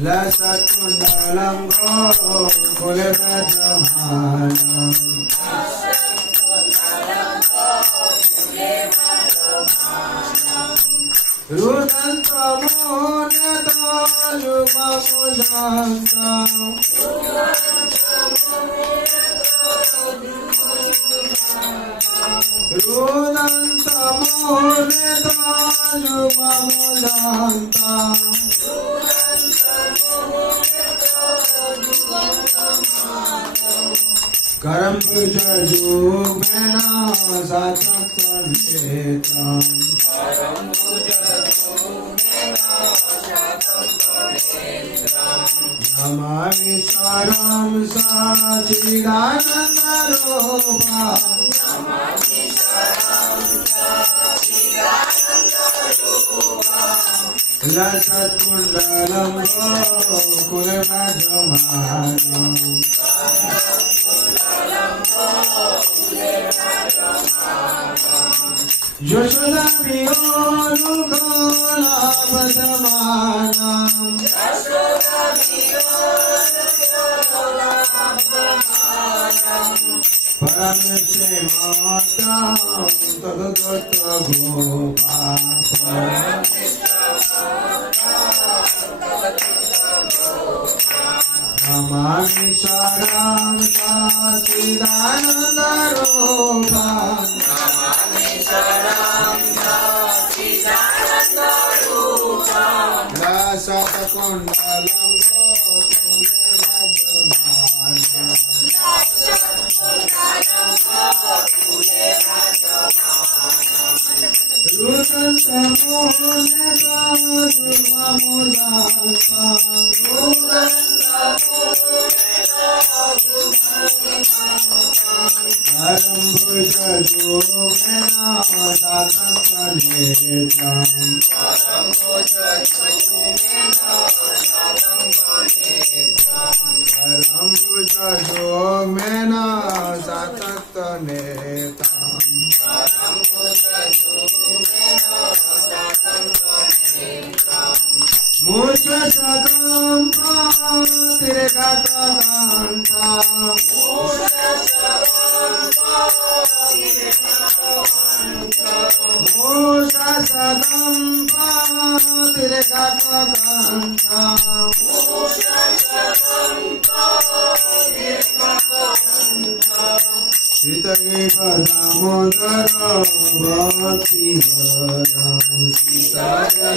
लसत्कुण्डलं गोकुले व्रजमानं, रुदन्तमोन्यतायुगमुदन्तं, परम्भुजयुग्मेन शतकनेत्रम् नमामि ईश्वरं सच्चिदानन्दरूपम् लसत्कुण्डलं गोकुलराजमानम् यशोदाभियोनुगोलाभसमानम् परमेश्वरे मातां तदगत गोपाल नमामि ईश्वरं सच्चिदानन्दरूपम् लसत्कुण्डलं परम्भुजयुग्मेन शतकनेत्रम् मूषकं पातिर्गतघण्टाम् मूषकं पातिर्गतघण्टाम् सीतगे दामोदर भक्तिवरं सीतागे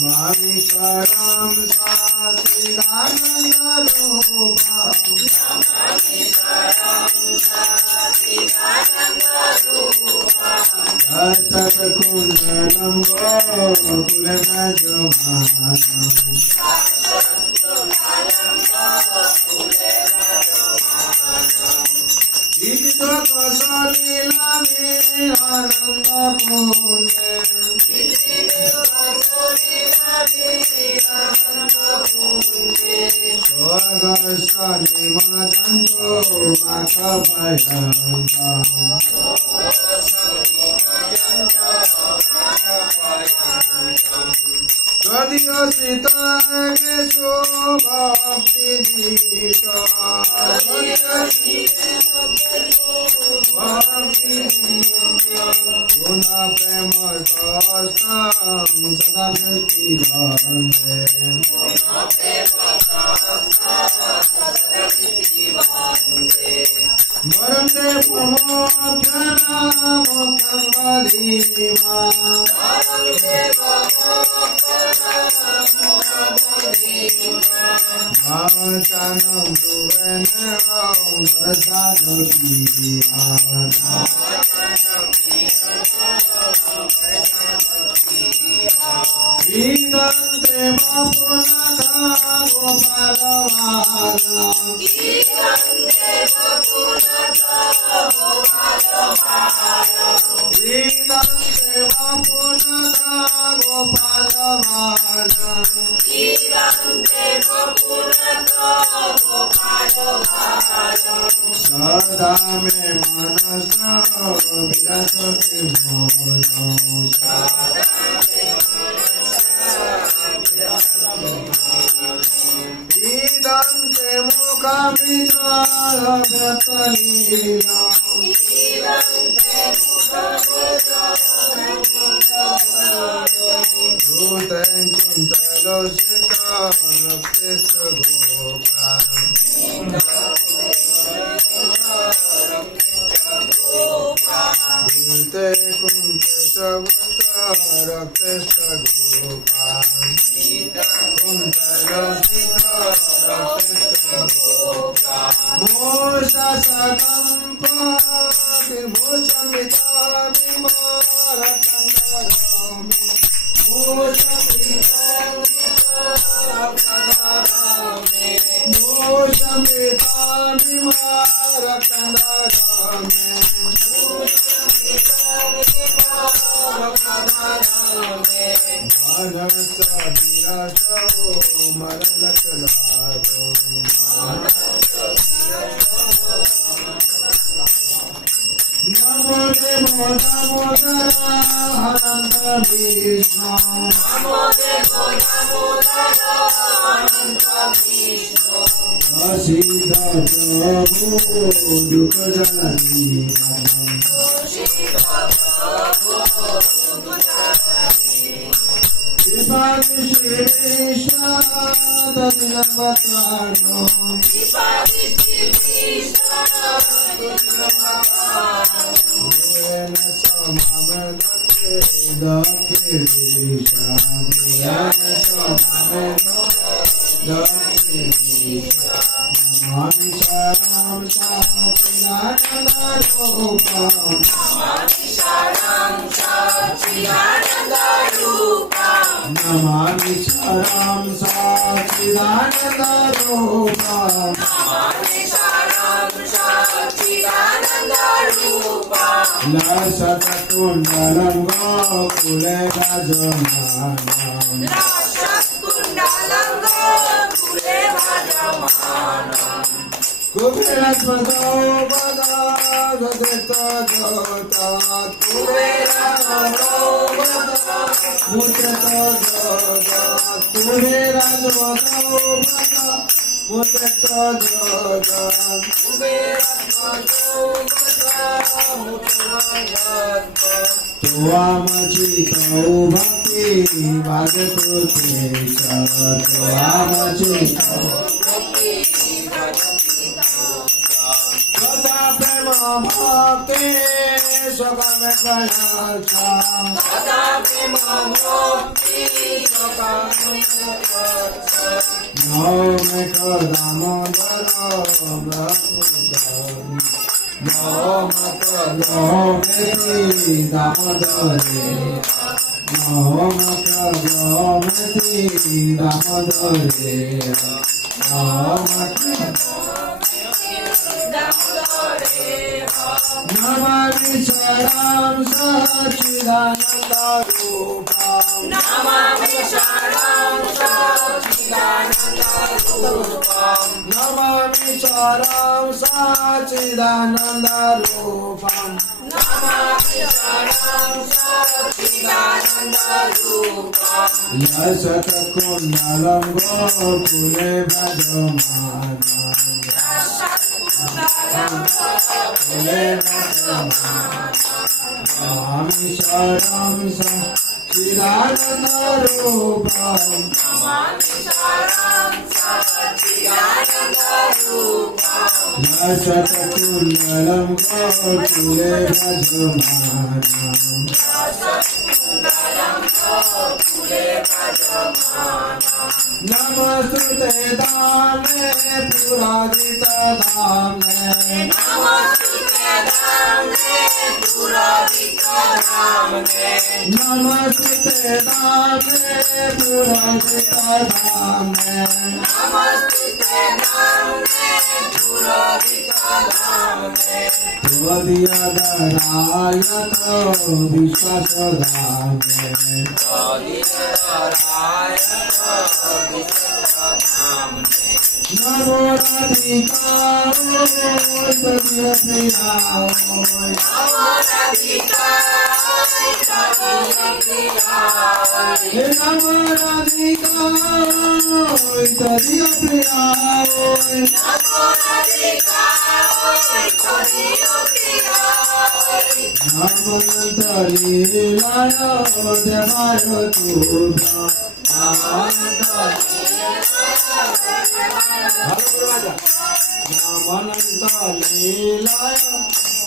नमामि ईश्वरं सच्चिदानन्दरूपम् लसत्कुण्डलं गोकुलराजमानम् कौशलीलामे आनन्दपूर्णे स्वर्गस्वनिमजन्तो माखभयन्तम् यदियो सीतागेषु भक्तिजीता पुनः प्रेम सदा वृत्ति बंदे वरंदे प्रमोदनामकर्मधीमा Chanam Ruvenam Sadhati Vidante Mapunata Gopalavana Vidante Mapunata Gopalavana सदा में मनसा विरसति मोनो ईदन्ते मुखमिजालव्यतलीला दूतेन कुन्तलोषिता नप्तेश्च गोपा दूते कुन्तचवता रक्तेश्च गोपा कुन्तलोषिता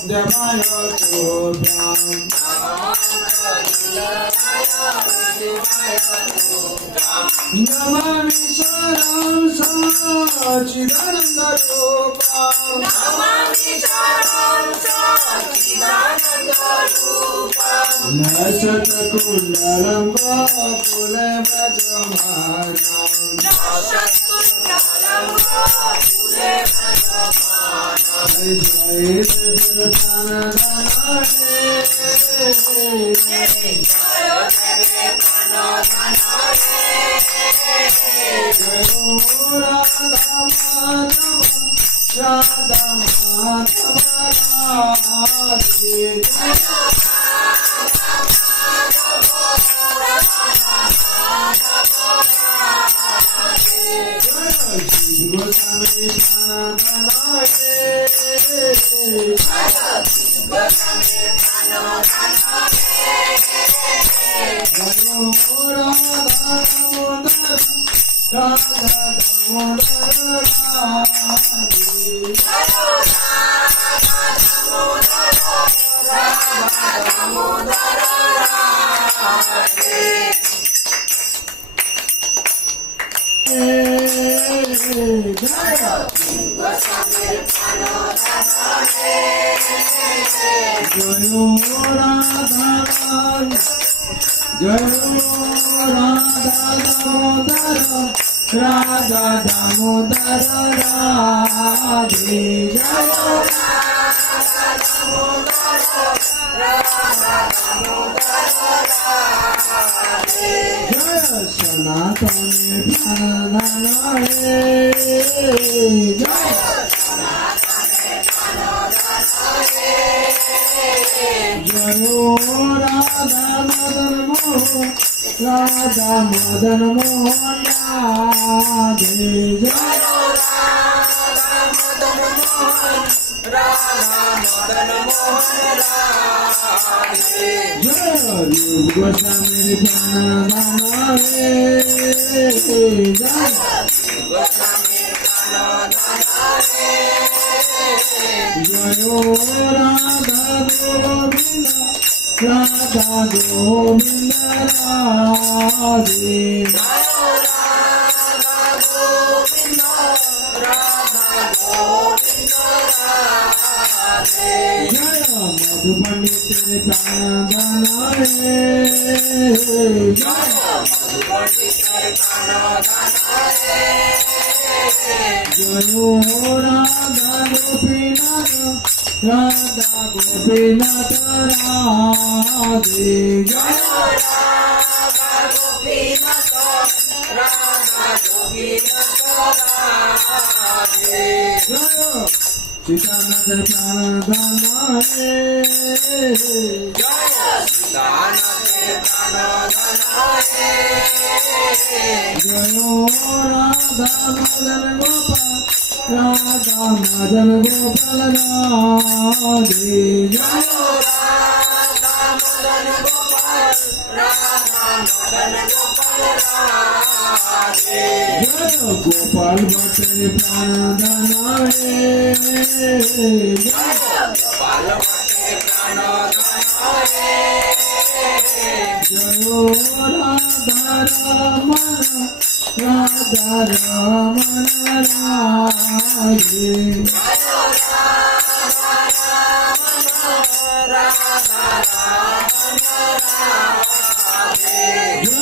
Devayo नमामि शरणं सच्चिदानन्दरूपं नमामि शरणं सच्चिदानन्दरूपं नशतकुण्डलं गोकुले व्रजमानं नशतकुण्डलं गोकुले व्रजमानं जय जय प्राणधनाय जय देवे प्राणधनाय जय राधा माधव राधा माधव राधे गोस्वामी प्राणधनाय राधा दामोदर राधे जय सनातन प्राणधनाय जय राधा मदन मोहन राधा मदन मोहन राधे जय जय गोस्वामी प्राणधनाय जय जय राधा गोविंद राधा गोविंद राधे जय मधुबनी तेरे प्राणधनाय जय जय राधा गोपीनाथ राधा गोपीनाथ राधे जय चितानंद प्राणधनाय जय राधा मदन गोपाल राधा मदन गोपाल राधे जय जय गोपाल भट्ट प्राणधनाय जय जय राधा रमण राधा रमण राधे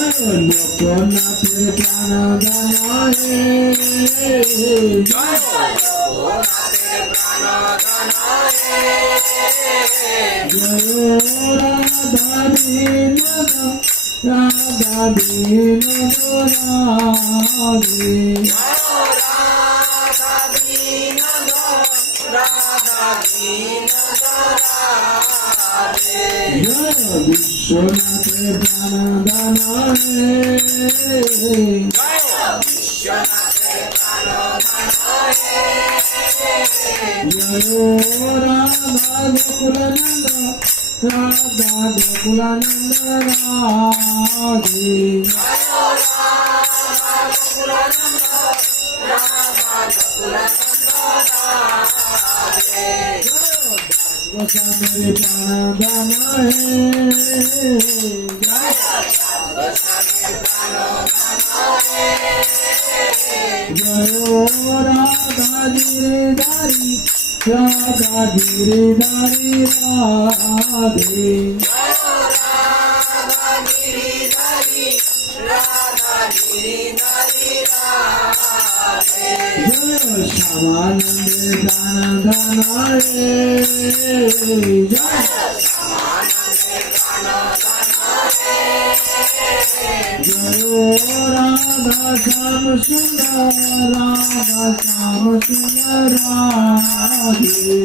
जय लोकनाथ प्राणधनाय जय जय राधा दीनद राधा दीनद राधे जय विश्वनाथ प्राणधनाय जय राधा गोकुलानंद राधा गोकुलानंद राधे गोस्वामी प्राण धन जय जयो राधा गिरिधारी राधा गिरिधारी राधे जय श्यामानंद दान धनारे जय जयो राधा श्याम सुंदर राधा श्याम सुंदर राधे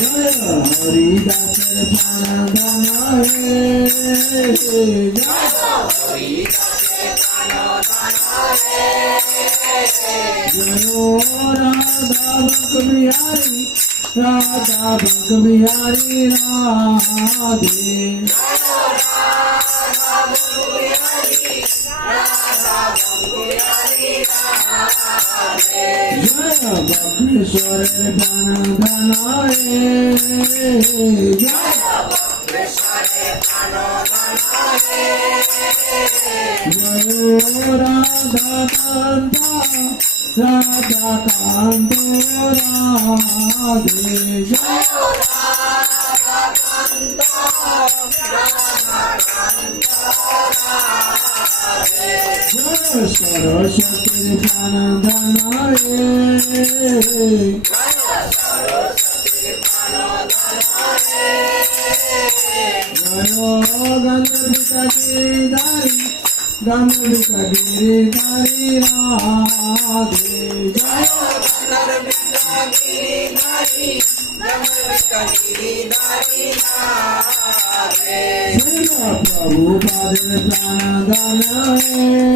जय हरिदास प्राण धनारे जयो राधा बंक बिहारी राधा बंक बिहारी राधे जय बक्रेश्वर प्राण धनारे जय जयो राधा कांत राधा कांत राधे जय जय सरस्वती प्राण धनारे जयो गंधर्विका गिरिधारी गंधर्विका गिरिधारी राधे जय प्रभुपाद प्राण धनारे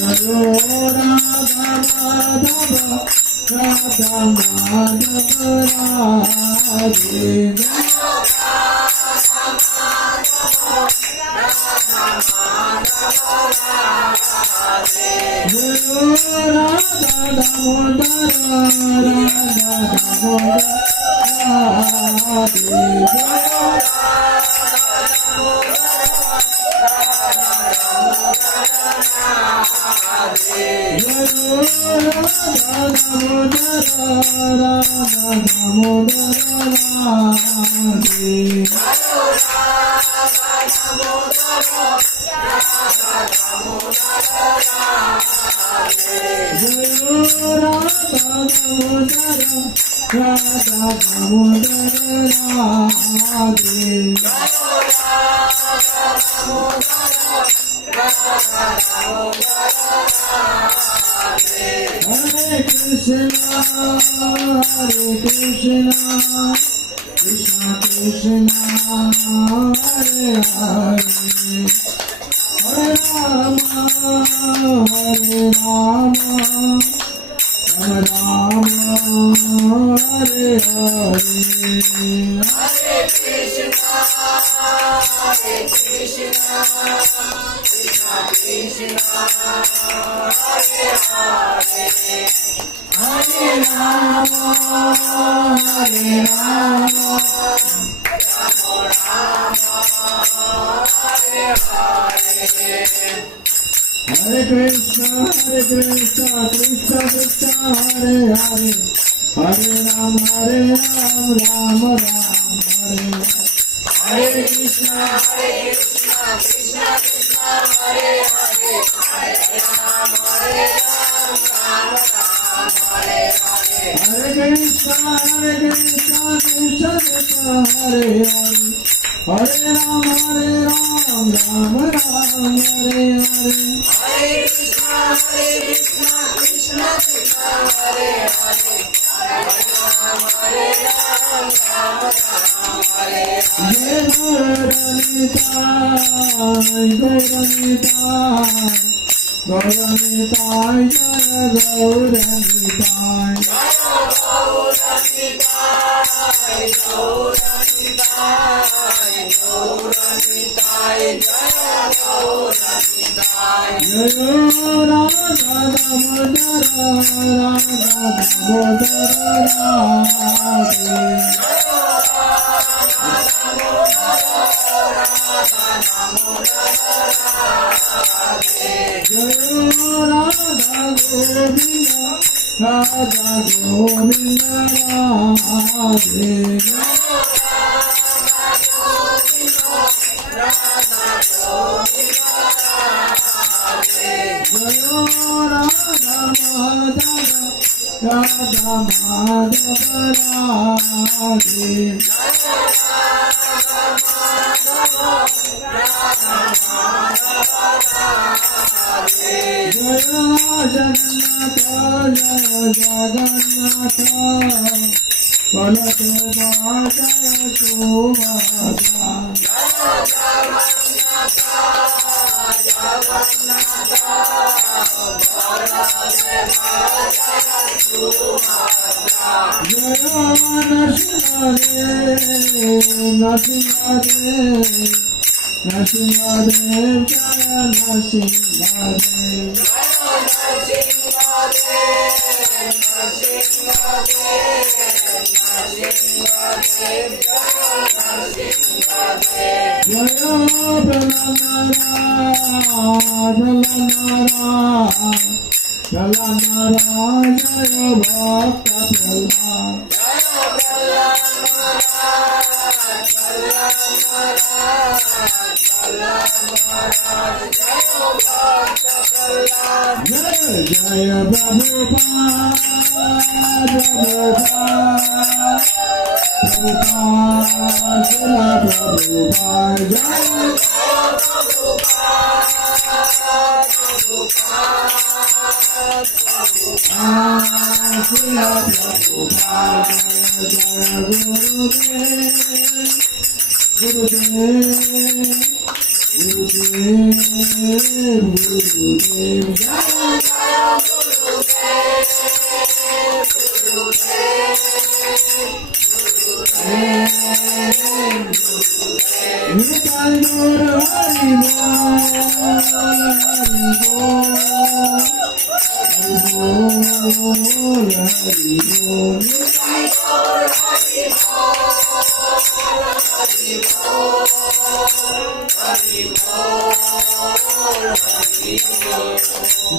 जयो राधा माधव राधा माधव राधे जयो राधा दामोदर राधा दामोदर राधे जयो राधा दामोदर राधा दामोदर राधे जयो राधा दामोदर राधा दामोदर राधे हरे Krishna Krishna Krishna Hare Hare Hare Ram Ram Ram Hare Hare Hare Krishna, Krishna Krishna, Hare Hare, हरे राम हरे राम हरे Krishna Krishna Krishna Hare Hare Hare Ram Ram Ram Hare Hare Krishna Krishna Krishna, Hare Hare, Hare Ram, Ram Hare Hare. हरे Krishna Krishna Krishna Hare Hare Hare Ram Ram Ram Hare Hare Hare Krishna, Krishna Krishna, Hare Hare, Hare Ram, Ram Hare Hare. जय Gauranitai Jaya Gauranitai Jaya Radha Damodara Radha Govinda Radhe Radha Madhava Radhe Jaya Jagannatha Jaya Jagannatha Baladeva Jaya Subhadra Jaya Narasimhadev Narasimhadev Jaya Narasimhadev Jaya Pralanara Jaya Bhakta Prahlad Jaya Prabhupada Prabhupada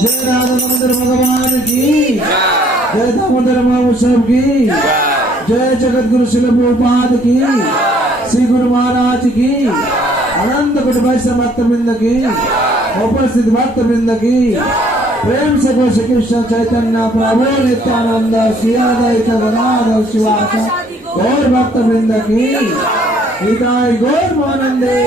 जय राधा दामोदर भगवान की जय दामोदर महोत्सव की जय जगत गुरु श्रील प्रभुपाद की श्री गुरु महाराज की अनंत कोटि वैष्णव भक्तवृंद की उपस्थित भक्तवृंद की प्रेम से गो श्री कृष्ण चैतन्य प्रभु नित्यानंद श्री अद्वैत गदाधर शिवाचार्य गौर भक्तवृंद की हृदय गौर मानंदे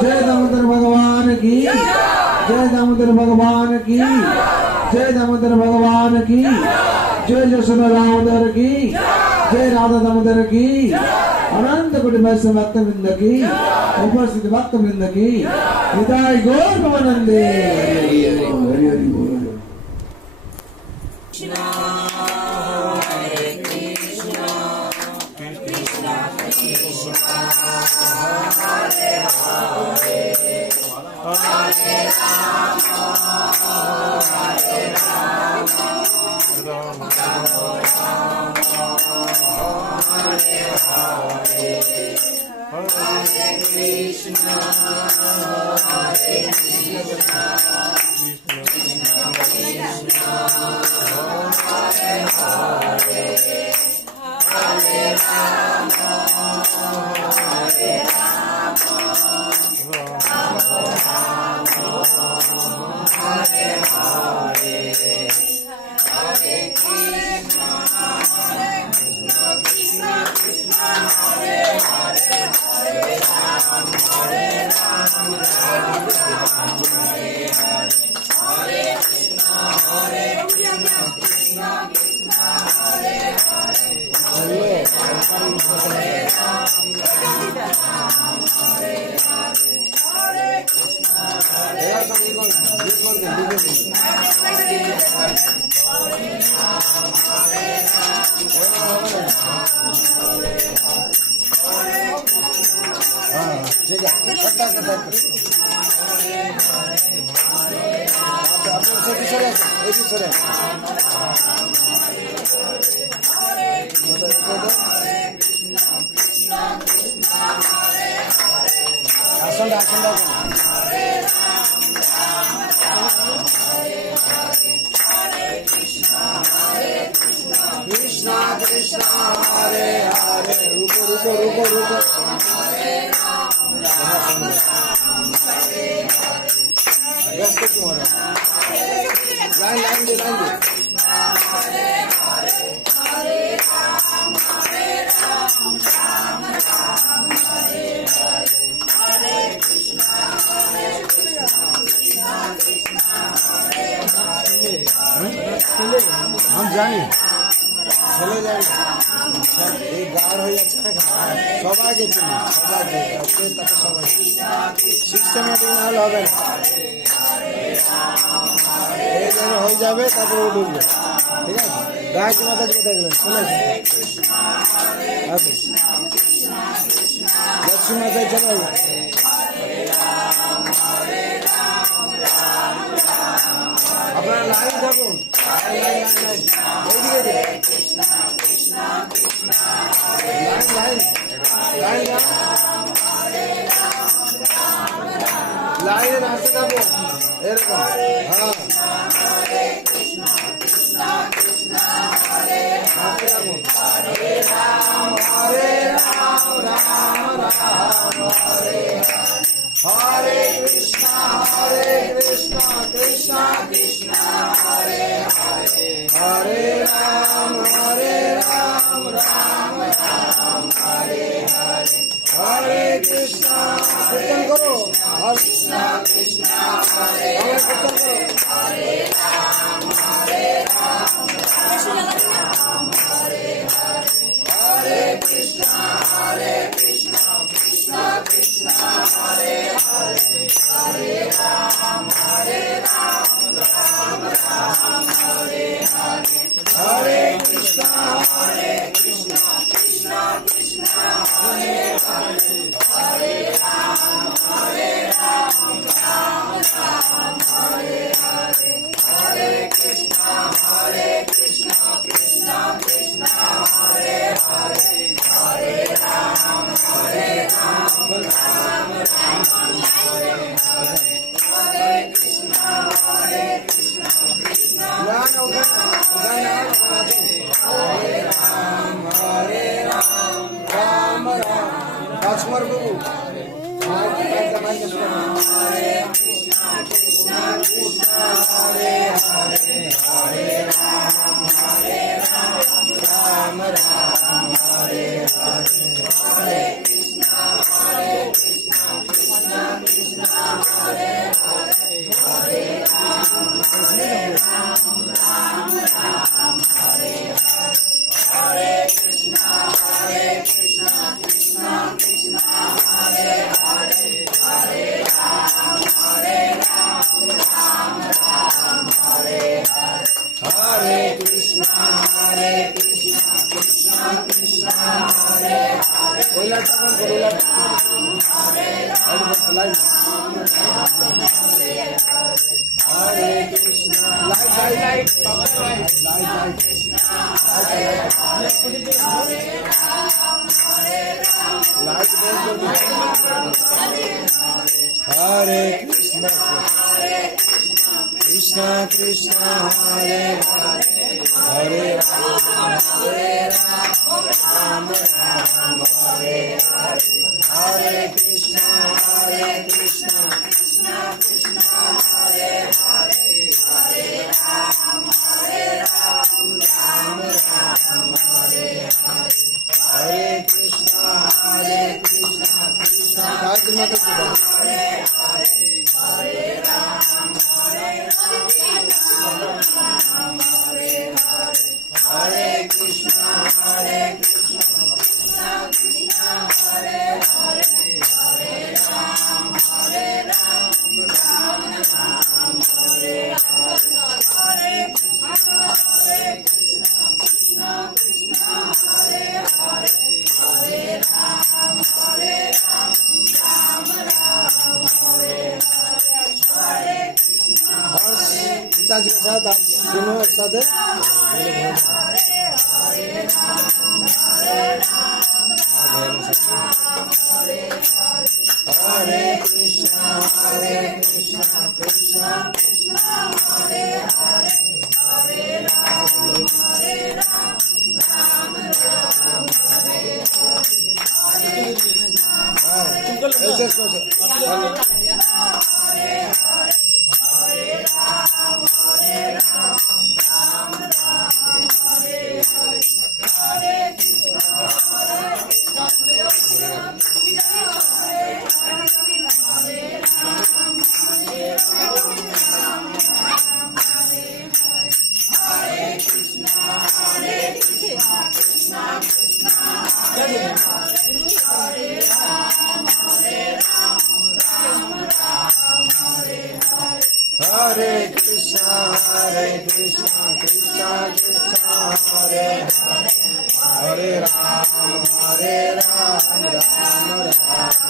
जय दामोदर भगवान की जय दामोदर भगवान की जय दामोदर भगवान की जय यशोदा दामोदर की जय राधा दामोदर की अनंत कोटि वैष्णव भक्तवृंद की उपस्थित भक्तवृंद की हृदय गौर मानंदे हरि हरि बोल Hare Hare ठीक है करता आपने किशोर आसन कृष्णा कृष्णा हरे हरे रुको लाइन दे हम जाए चले जाएंगे एक गाड़ हो जाए सबाई सबाई सिस्टमेटिक ना হবে এই যেন হয়ে যাবে তারপর উঠবে ঠিক আছে গায়ত্রী মাতা কোথায় গেলেন চলে আসুন লক্ষ্মী মাতায় চলে আসুন আপনারা লাইন থাকুন লাইনের হাতে থাকুন এরকম হ্যাঁ হরে রাম রাম রাম হরে কৃষ্ণ কৃষ্ণ কৃষ্ণ হরে হরে হরে রাম রাম রাম হরে হরে হরে কৃষ্ণ কীর্তন করো কৃষ্ণ কৃষ্ণ হরে কীর্তন করো হরে রাম হরে হরে কৃষ্ণ কৃষ্ণ কৃষ্ণ হরে হরে হরে রাম রাম রাম হরে হরে হরে কৃষ্ণ কৃষ্ণ কৃষ্ণ হরে হরে হরে রাম রাম রাম হরে হরে হরে কৃষ্ণ কৃষ্ণ কৃষ্ণ হরে হরে হরে রাম রাম রাম হরে হরে হরে কৃষ্ণ কৃষ্ণ হরে রাম রাম রাম লক্ষ্মণ বাবু হরে কৃষ্ণ কৃষ্ণ হরে হরে হরে রাম রাম রাম হরে হরে হরে কৃষ্ণ কৃষ্ণ কৃষ্ণ হরে হরে হরে রাম রাম রাম হরে হরে হরে কৃষ্ণ কৃষ্ণ কৃষ্ণ হরে হরে হরে রাম রাম রাম হরে হরে হরে কৃষ্ণ কৃষ্ণ কৃষ্ণ হরে হরে হরে কৃষ্ণ লাইট हरे कृष्ण कृष्ण कृष्ण हरे हरे हरे राम राम हरे हरे हरे कृष्ण कृष्ण कृष्ण हरे हरे हरे राम राम हरे हरे हरे कृष्ण कृष्ण गायत्री माता की हरे हरे हरे राम हरे हरे हरे कृष्ण कृष्ण कृष्ण हरे हरे तीनों एक साथ है। हरे कृष्णा कृष्णा कृष्णा हरे हरे हरे राम ऐसे हरे कृष्णा कृष्णा कृष्णा हरे हरे राम राम राम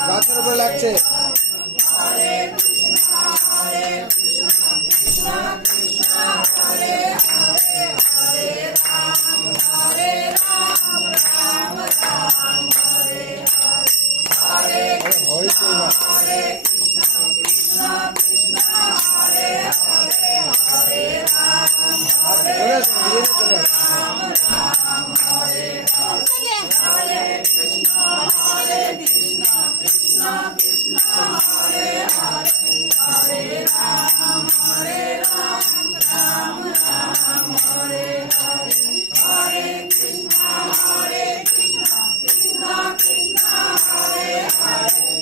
गाছের উপরে লাগছে। हरे कृष्णा कृष्णा कृष्णा हरे हरे हरे राम राम राम हरे हरे कृष्णा कृष्णा कृष्णा हरे हरे हरे राम हरे कृष्णा कृष्णा कृष्णा हरे हरे हरे राम राम राम हरे हरे हरे कृष्णा कृष्णा कृष्णा हरे हरे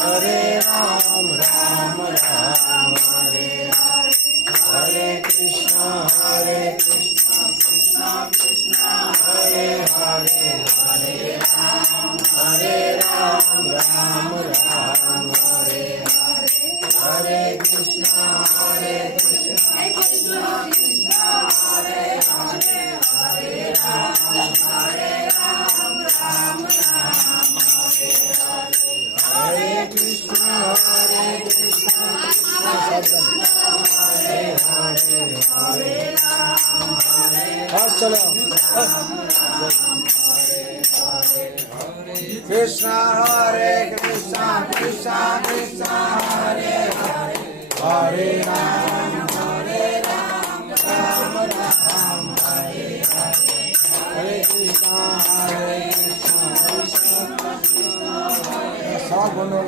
हरे राम राम राम हरे हरे हरे कृष्णा कृष्णा कृष्णा हरे हरे हरे राम राम राम हरे हरे हरे कृष्णा कृष्णा कृष्णा हरे हरे हरे राम राम राम हरे हरे हरे कृष्णा कृष्णा हरे हरे हरे राम चलो कृष्णा कृष्णा कृष्णा कृष्णा हरे हरे हरे राम राम राम हरे हरे हरे कृष्णा कृष्णा कृष्णा सब बोलो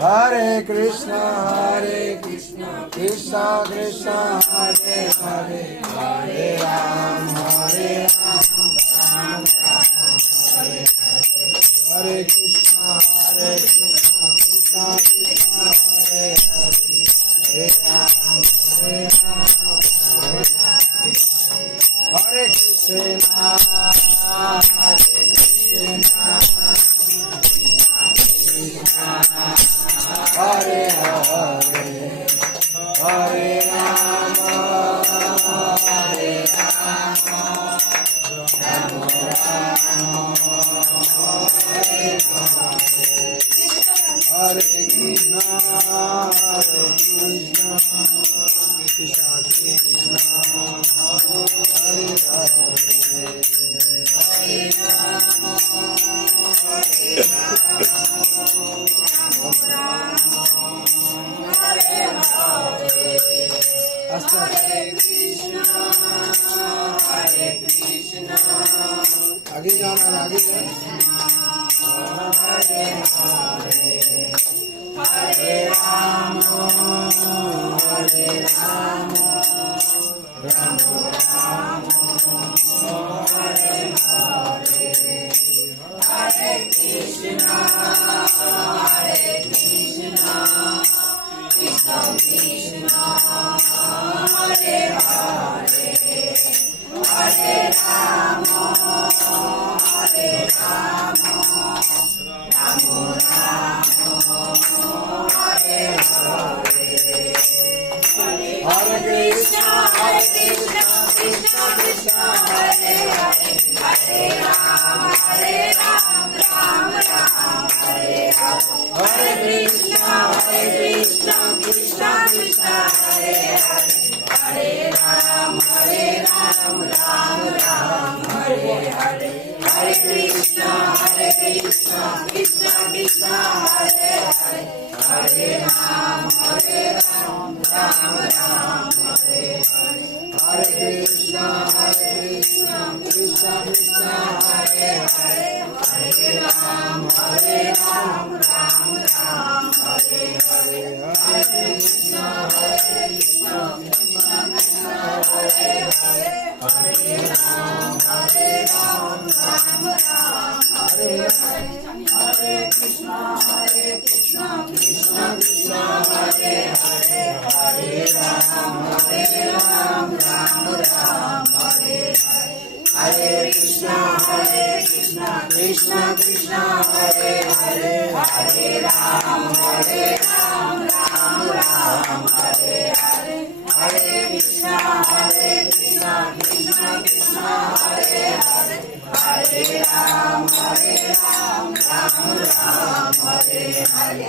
हरे कृष्णा कृष्णा कृष्णा हरे हरे हरे राम राम हरे हरे कृष्णा कृष्णा कृष्णा हरे हरे हरे राम हरे कृष्णा हरे हरे हरे राम हरे राम राम हरे कृष्णा कृष्णा कृष्णा हरे हरे हरे राम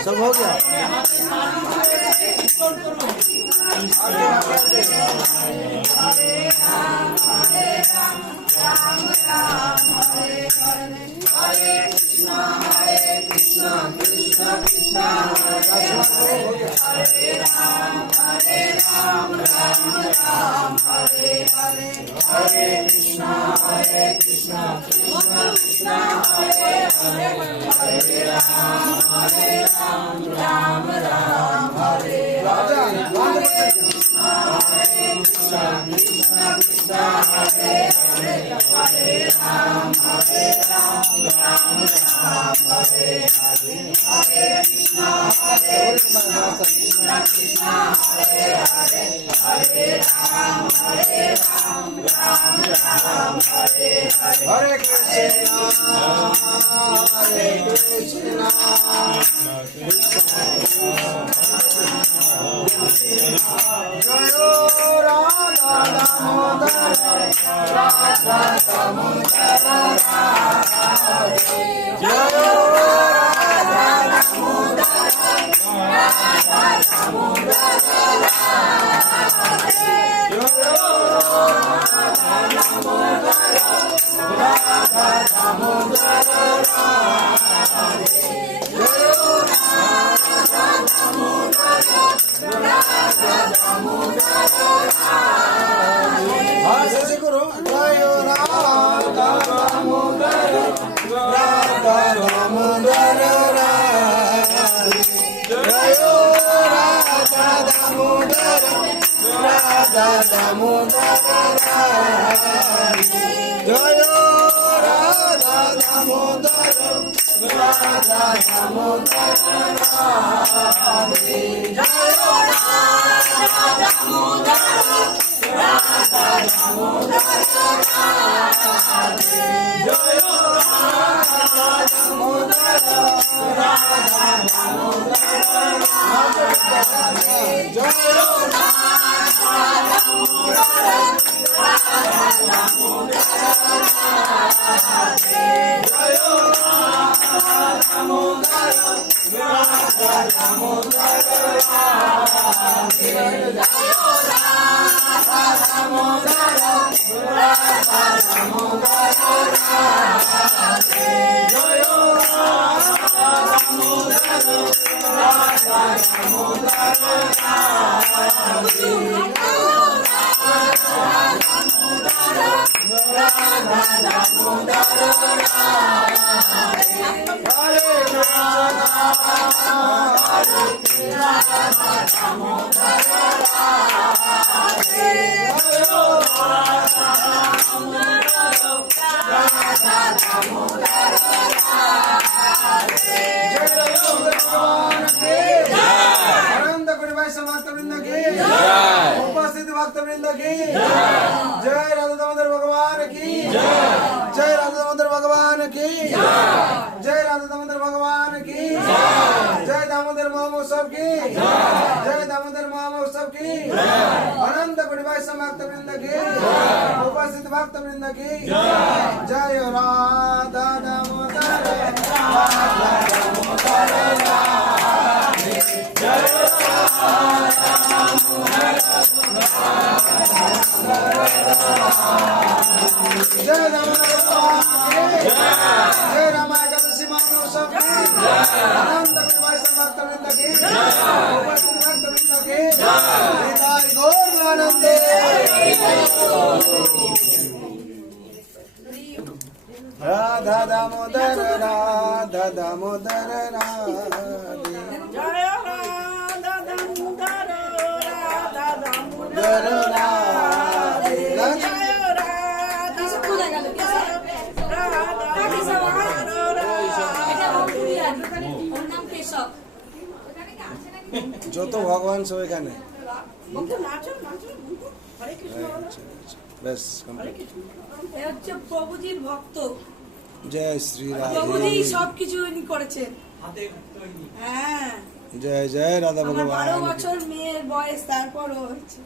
सब हो गया। हरे कृष्णा हरे कृष्णा जयो राधा दामोदर राधा दामोदर जयो राधा दामोदर राधा दामोदर उपस्थित भक्तवृंद की जय राधा दामोदर भगवान की जय राधा दामोदर भगवान की जय राधा दामोदर भगवान की जय दामोदर महोत्सव की जय दामोदर महोत्सव की अनंत कोटि वैष्णव भक्तवृंद की उपस्थित भक्तवृंद की जय राधा दामोदर जय रामायण महोत्सव की अनंत वैष्णव भक्तवृंद की उपस्थित भक्तवृंद की हृदय गौर आनंद রাধা দামোদর রাধা দামোদর রাধে জয় রাধা দামোদর রাধা দামোদর দর রাধে রাধে জয় রাধা কোথায় গেল? রাধা দামোদর রাধে ওর নাম কেশব। যত ভগবান সব এখানে বন্ধু নাচো নাচো বন্ধু হরে কৃষ্ণ বলো। বেশ হরে কৃষ্ণ এ হচ্ছে প্রভুজির ভক্ত। জয় শ্রী প্রভুজি রাধে সবকিছু ইনি করেছেন। হাতে তৈরি হ্যাঁ, জয় জয় রাধা আমার 12 ভগবান বছর মেয়ের বয়স, তারপর ও হচ্ছে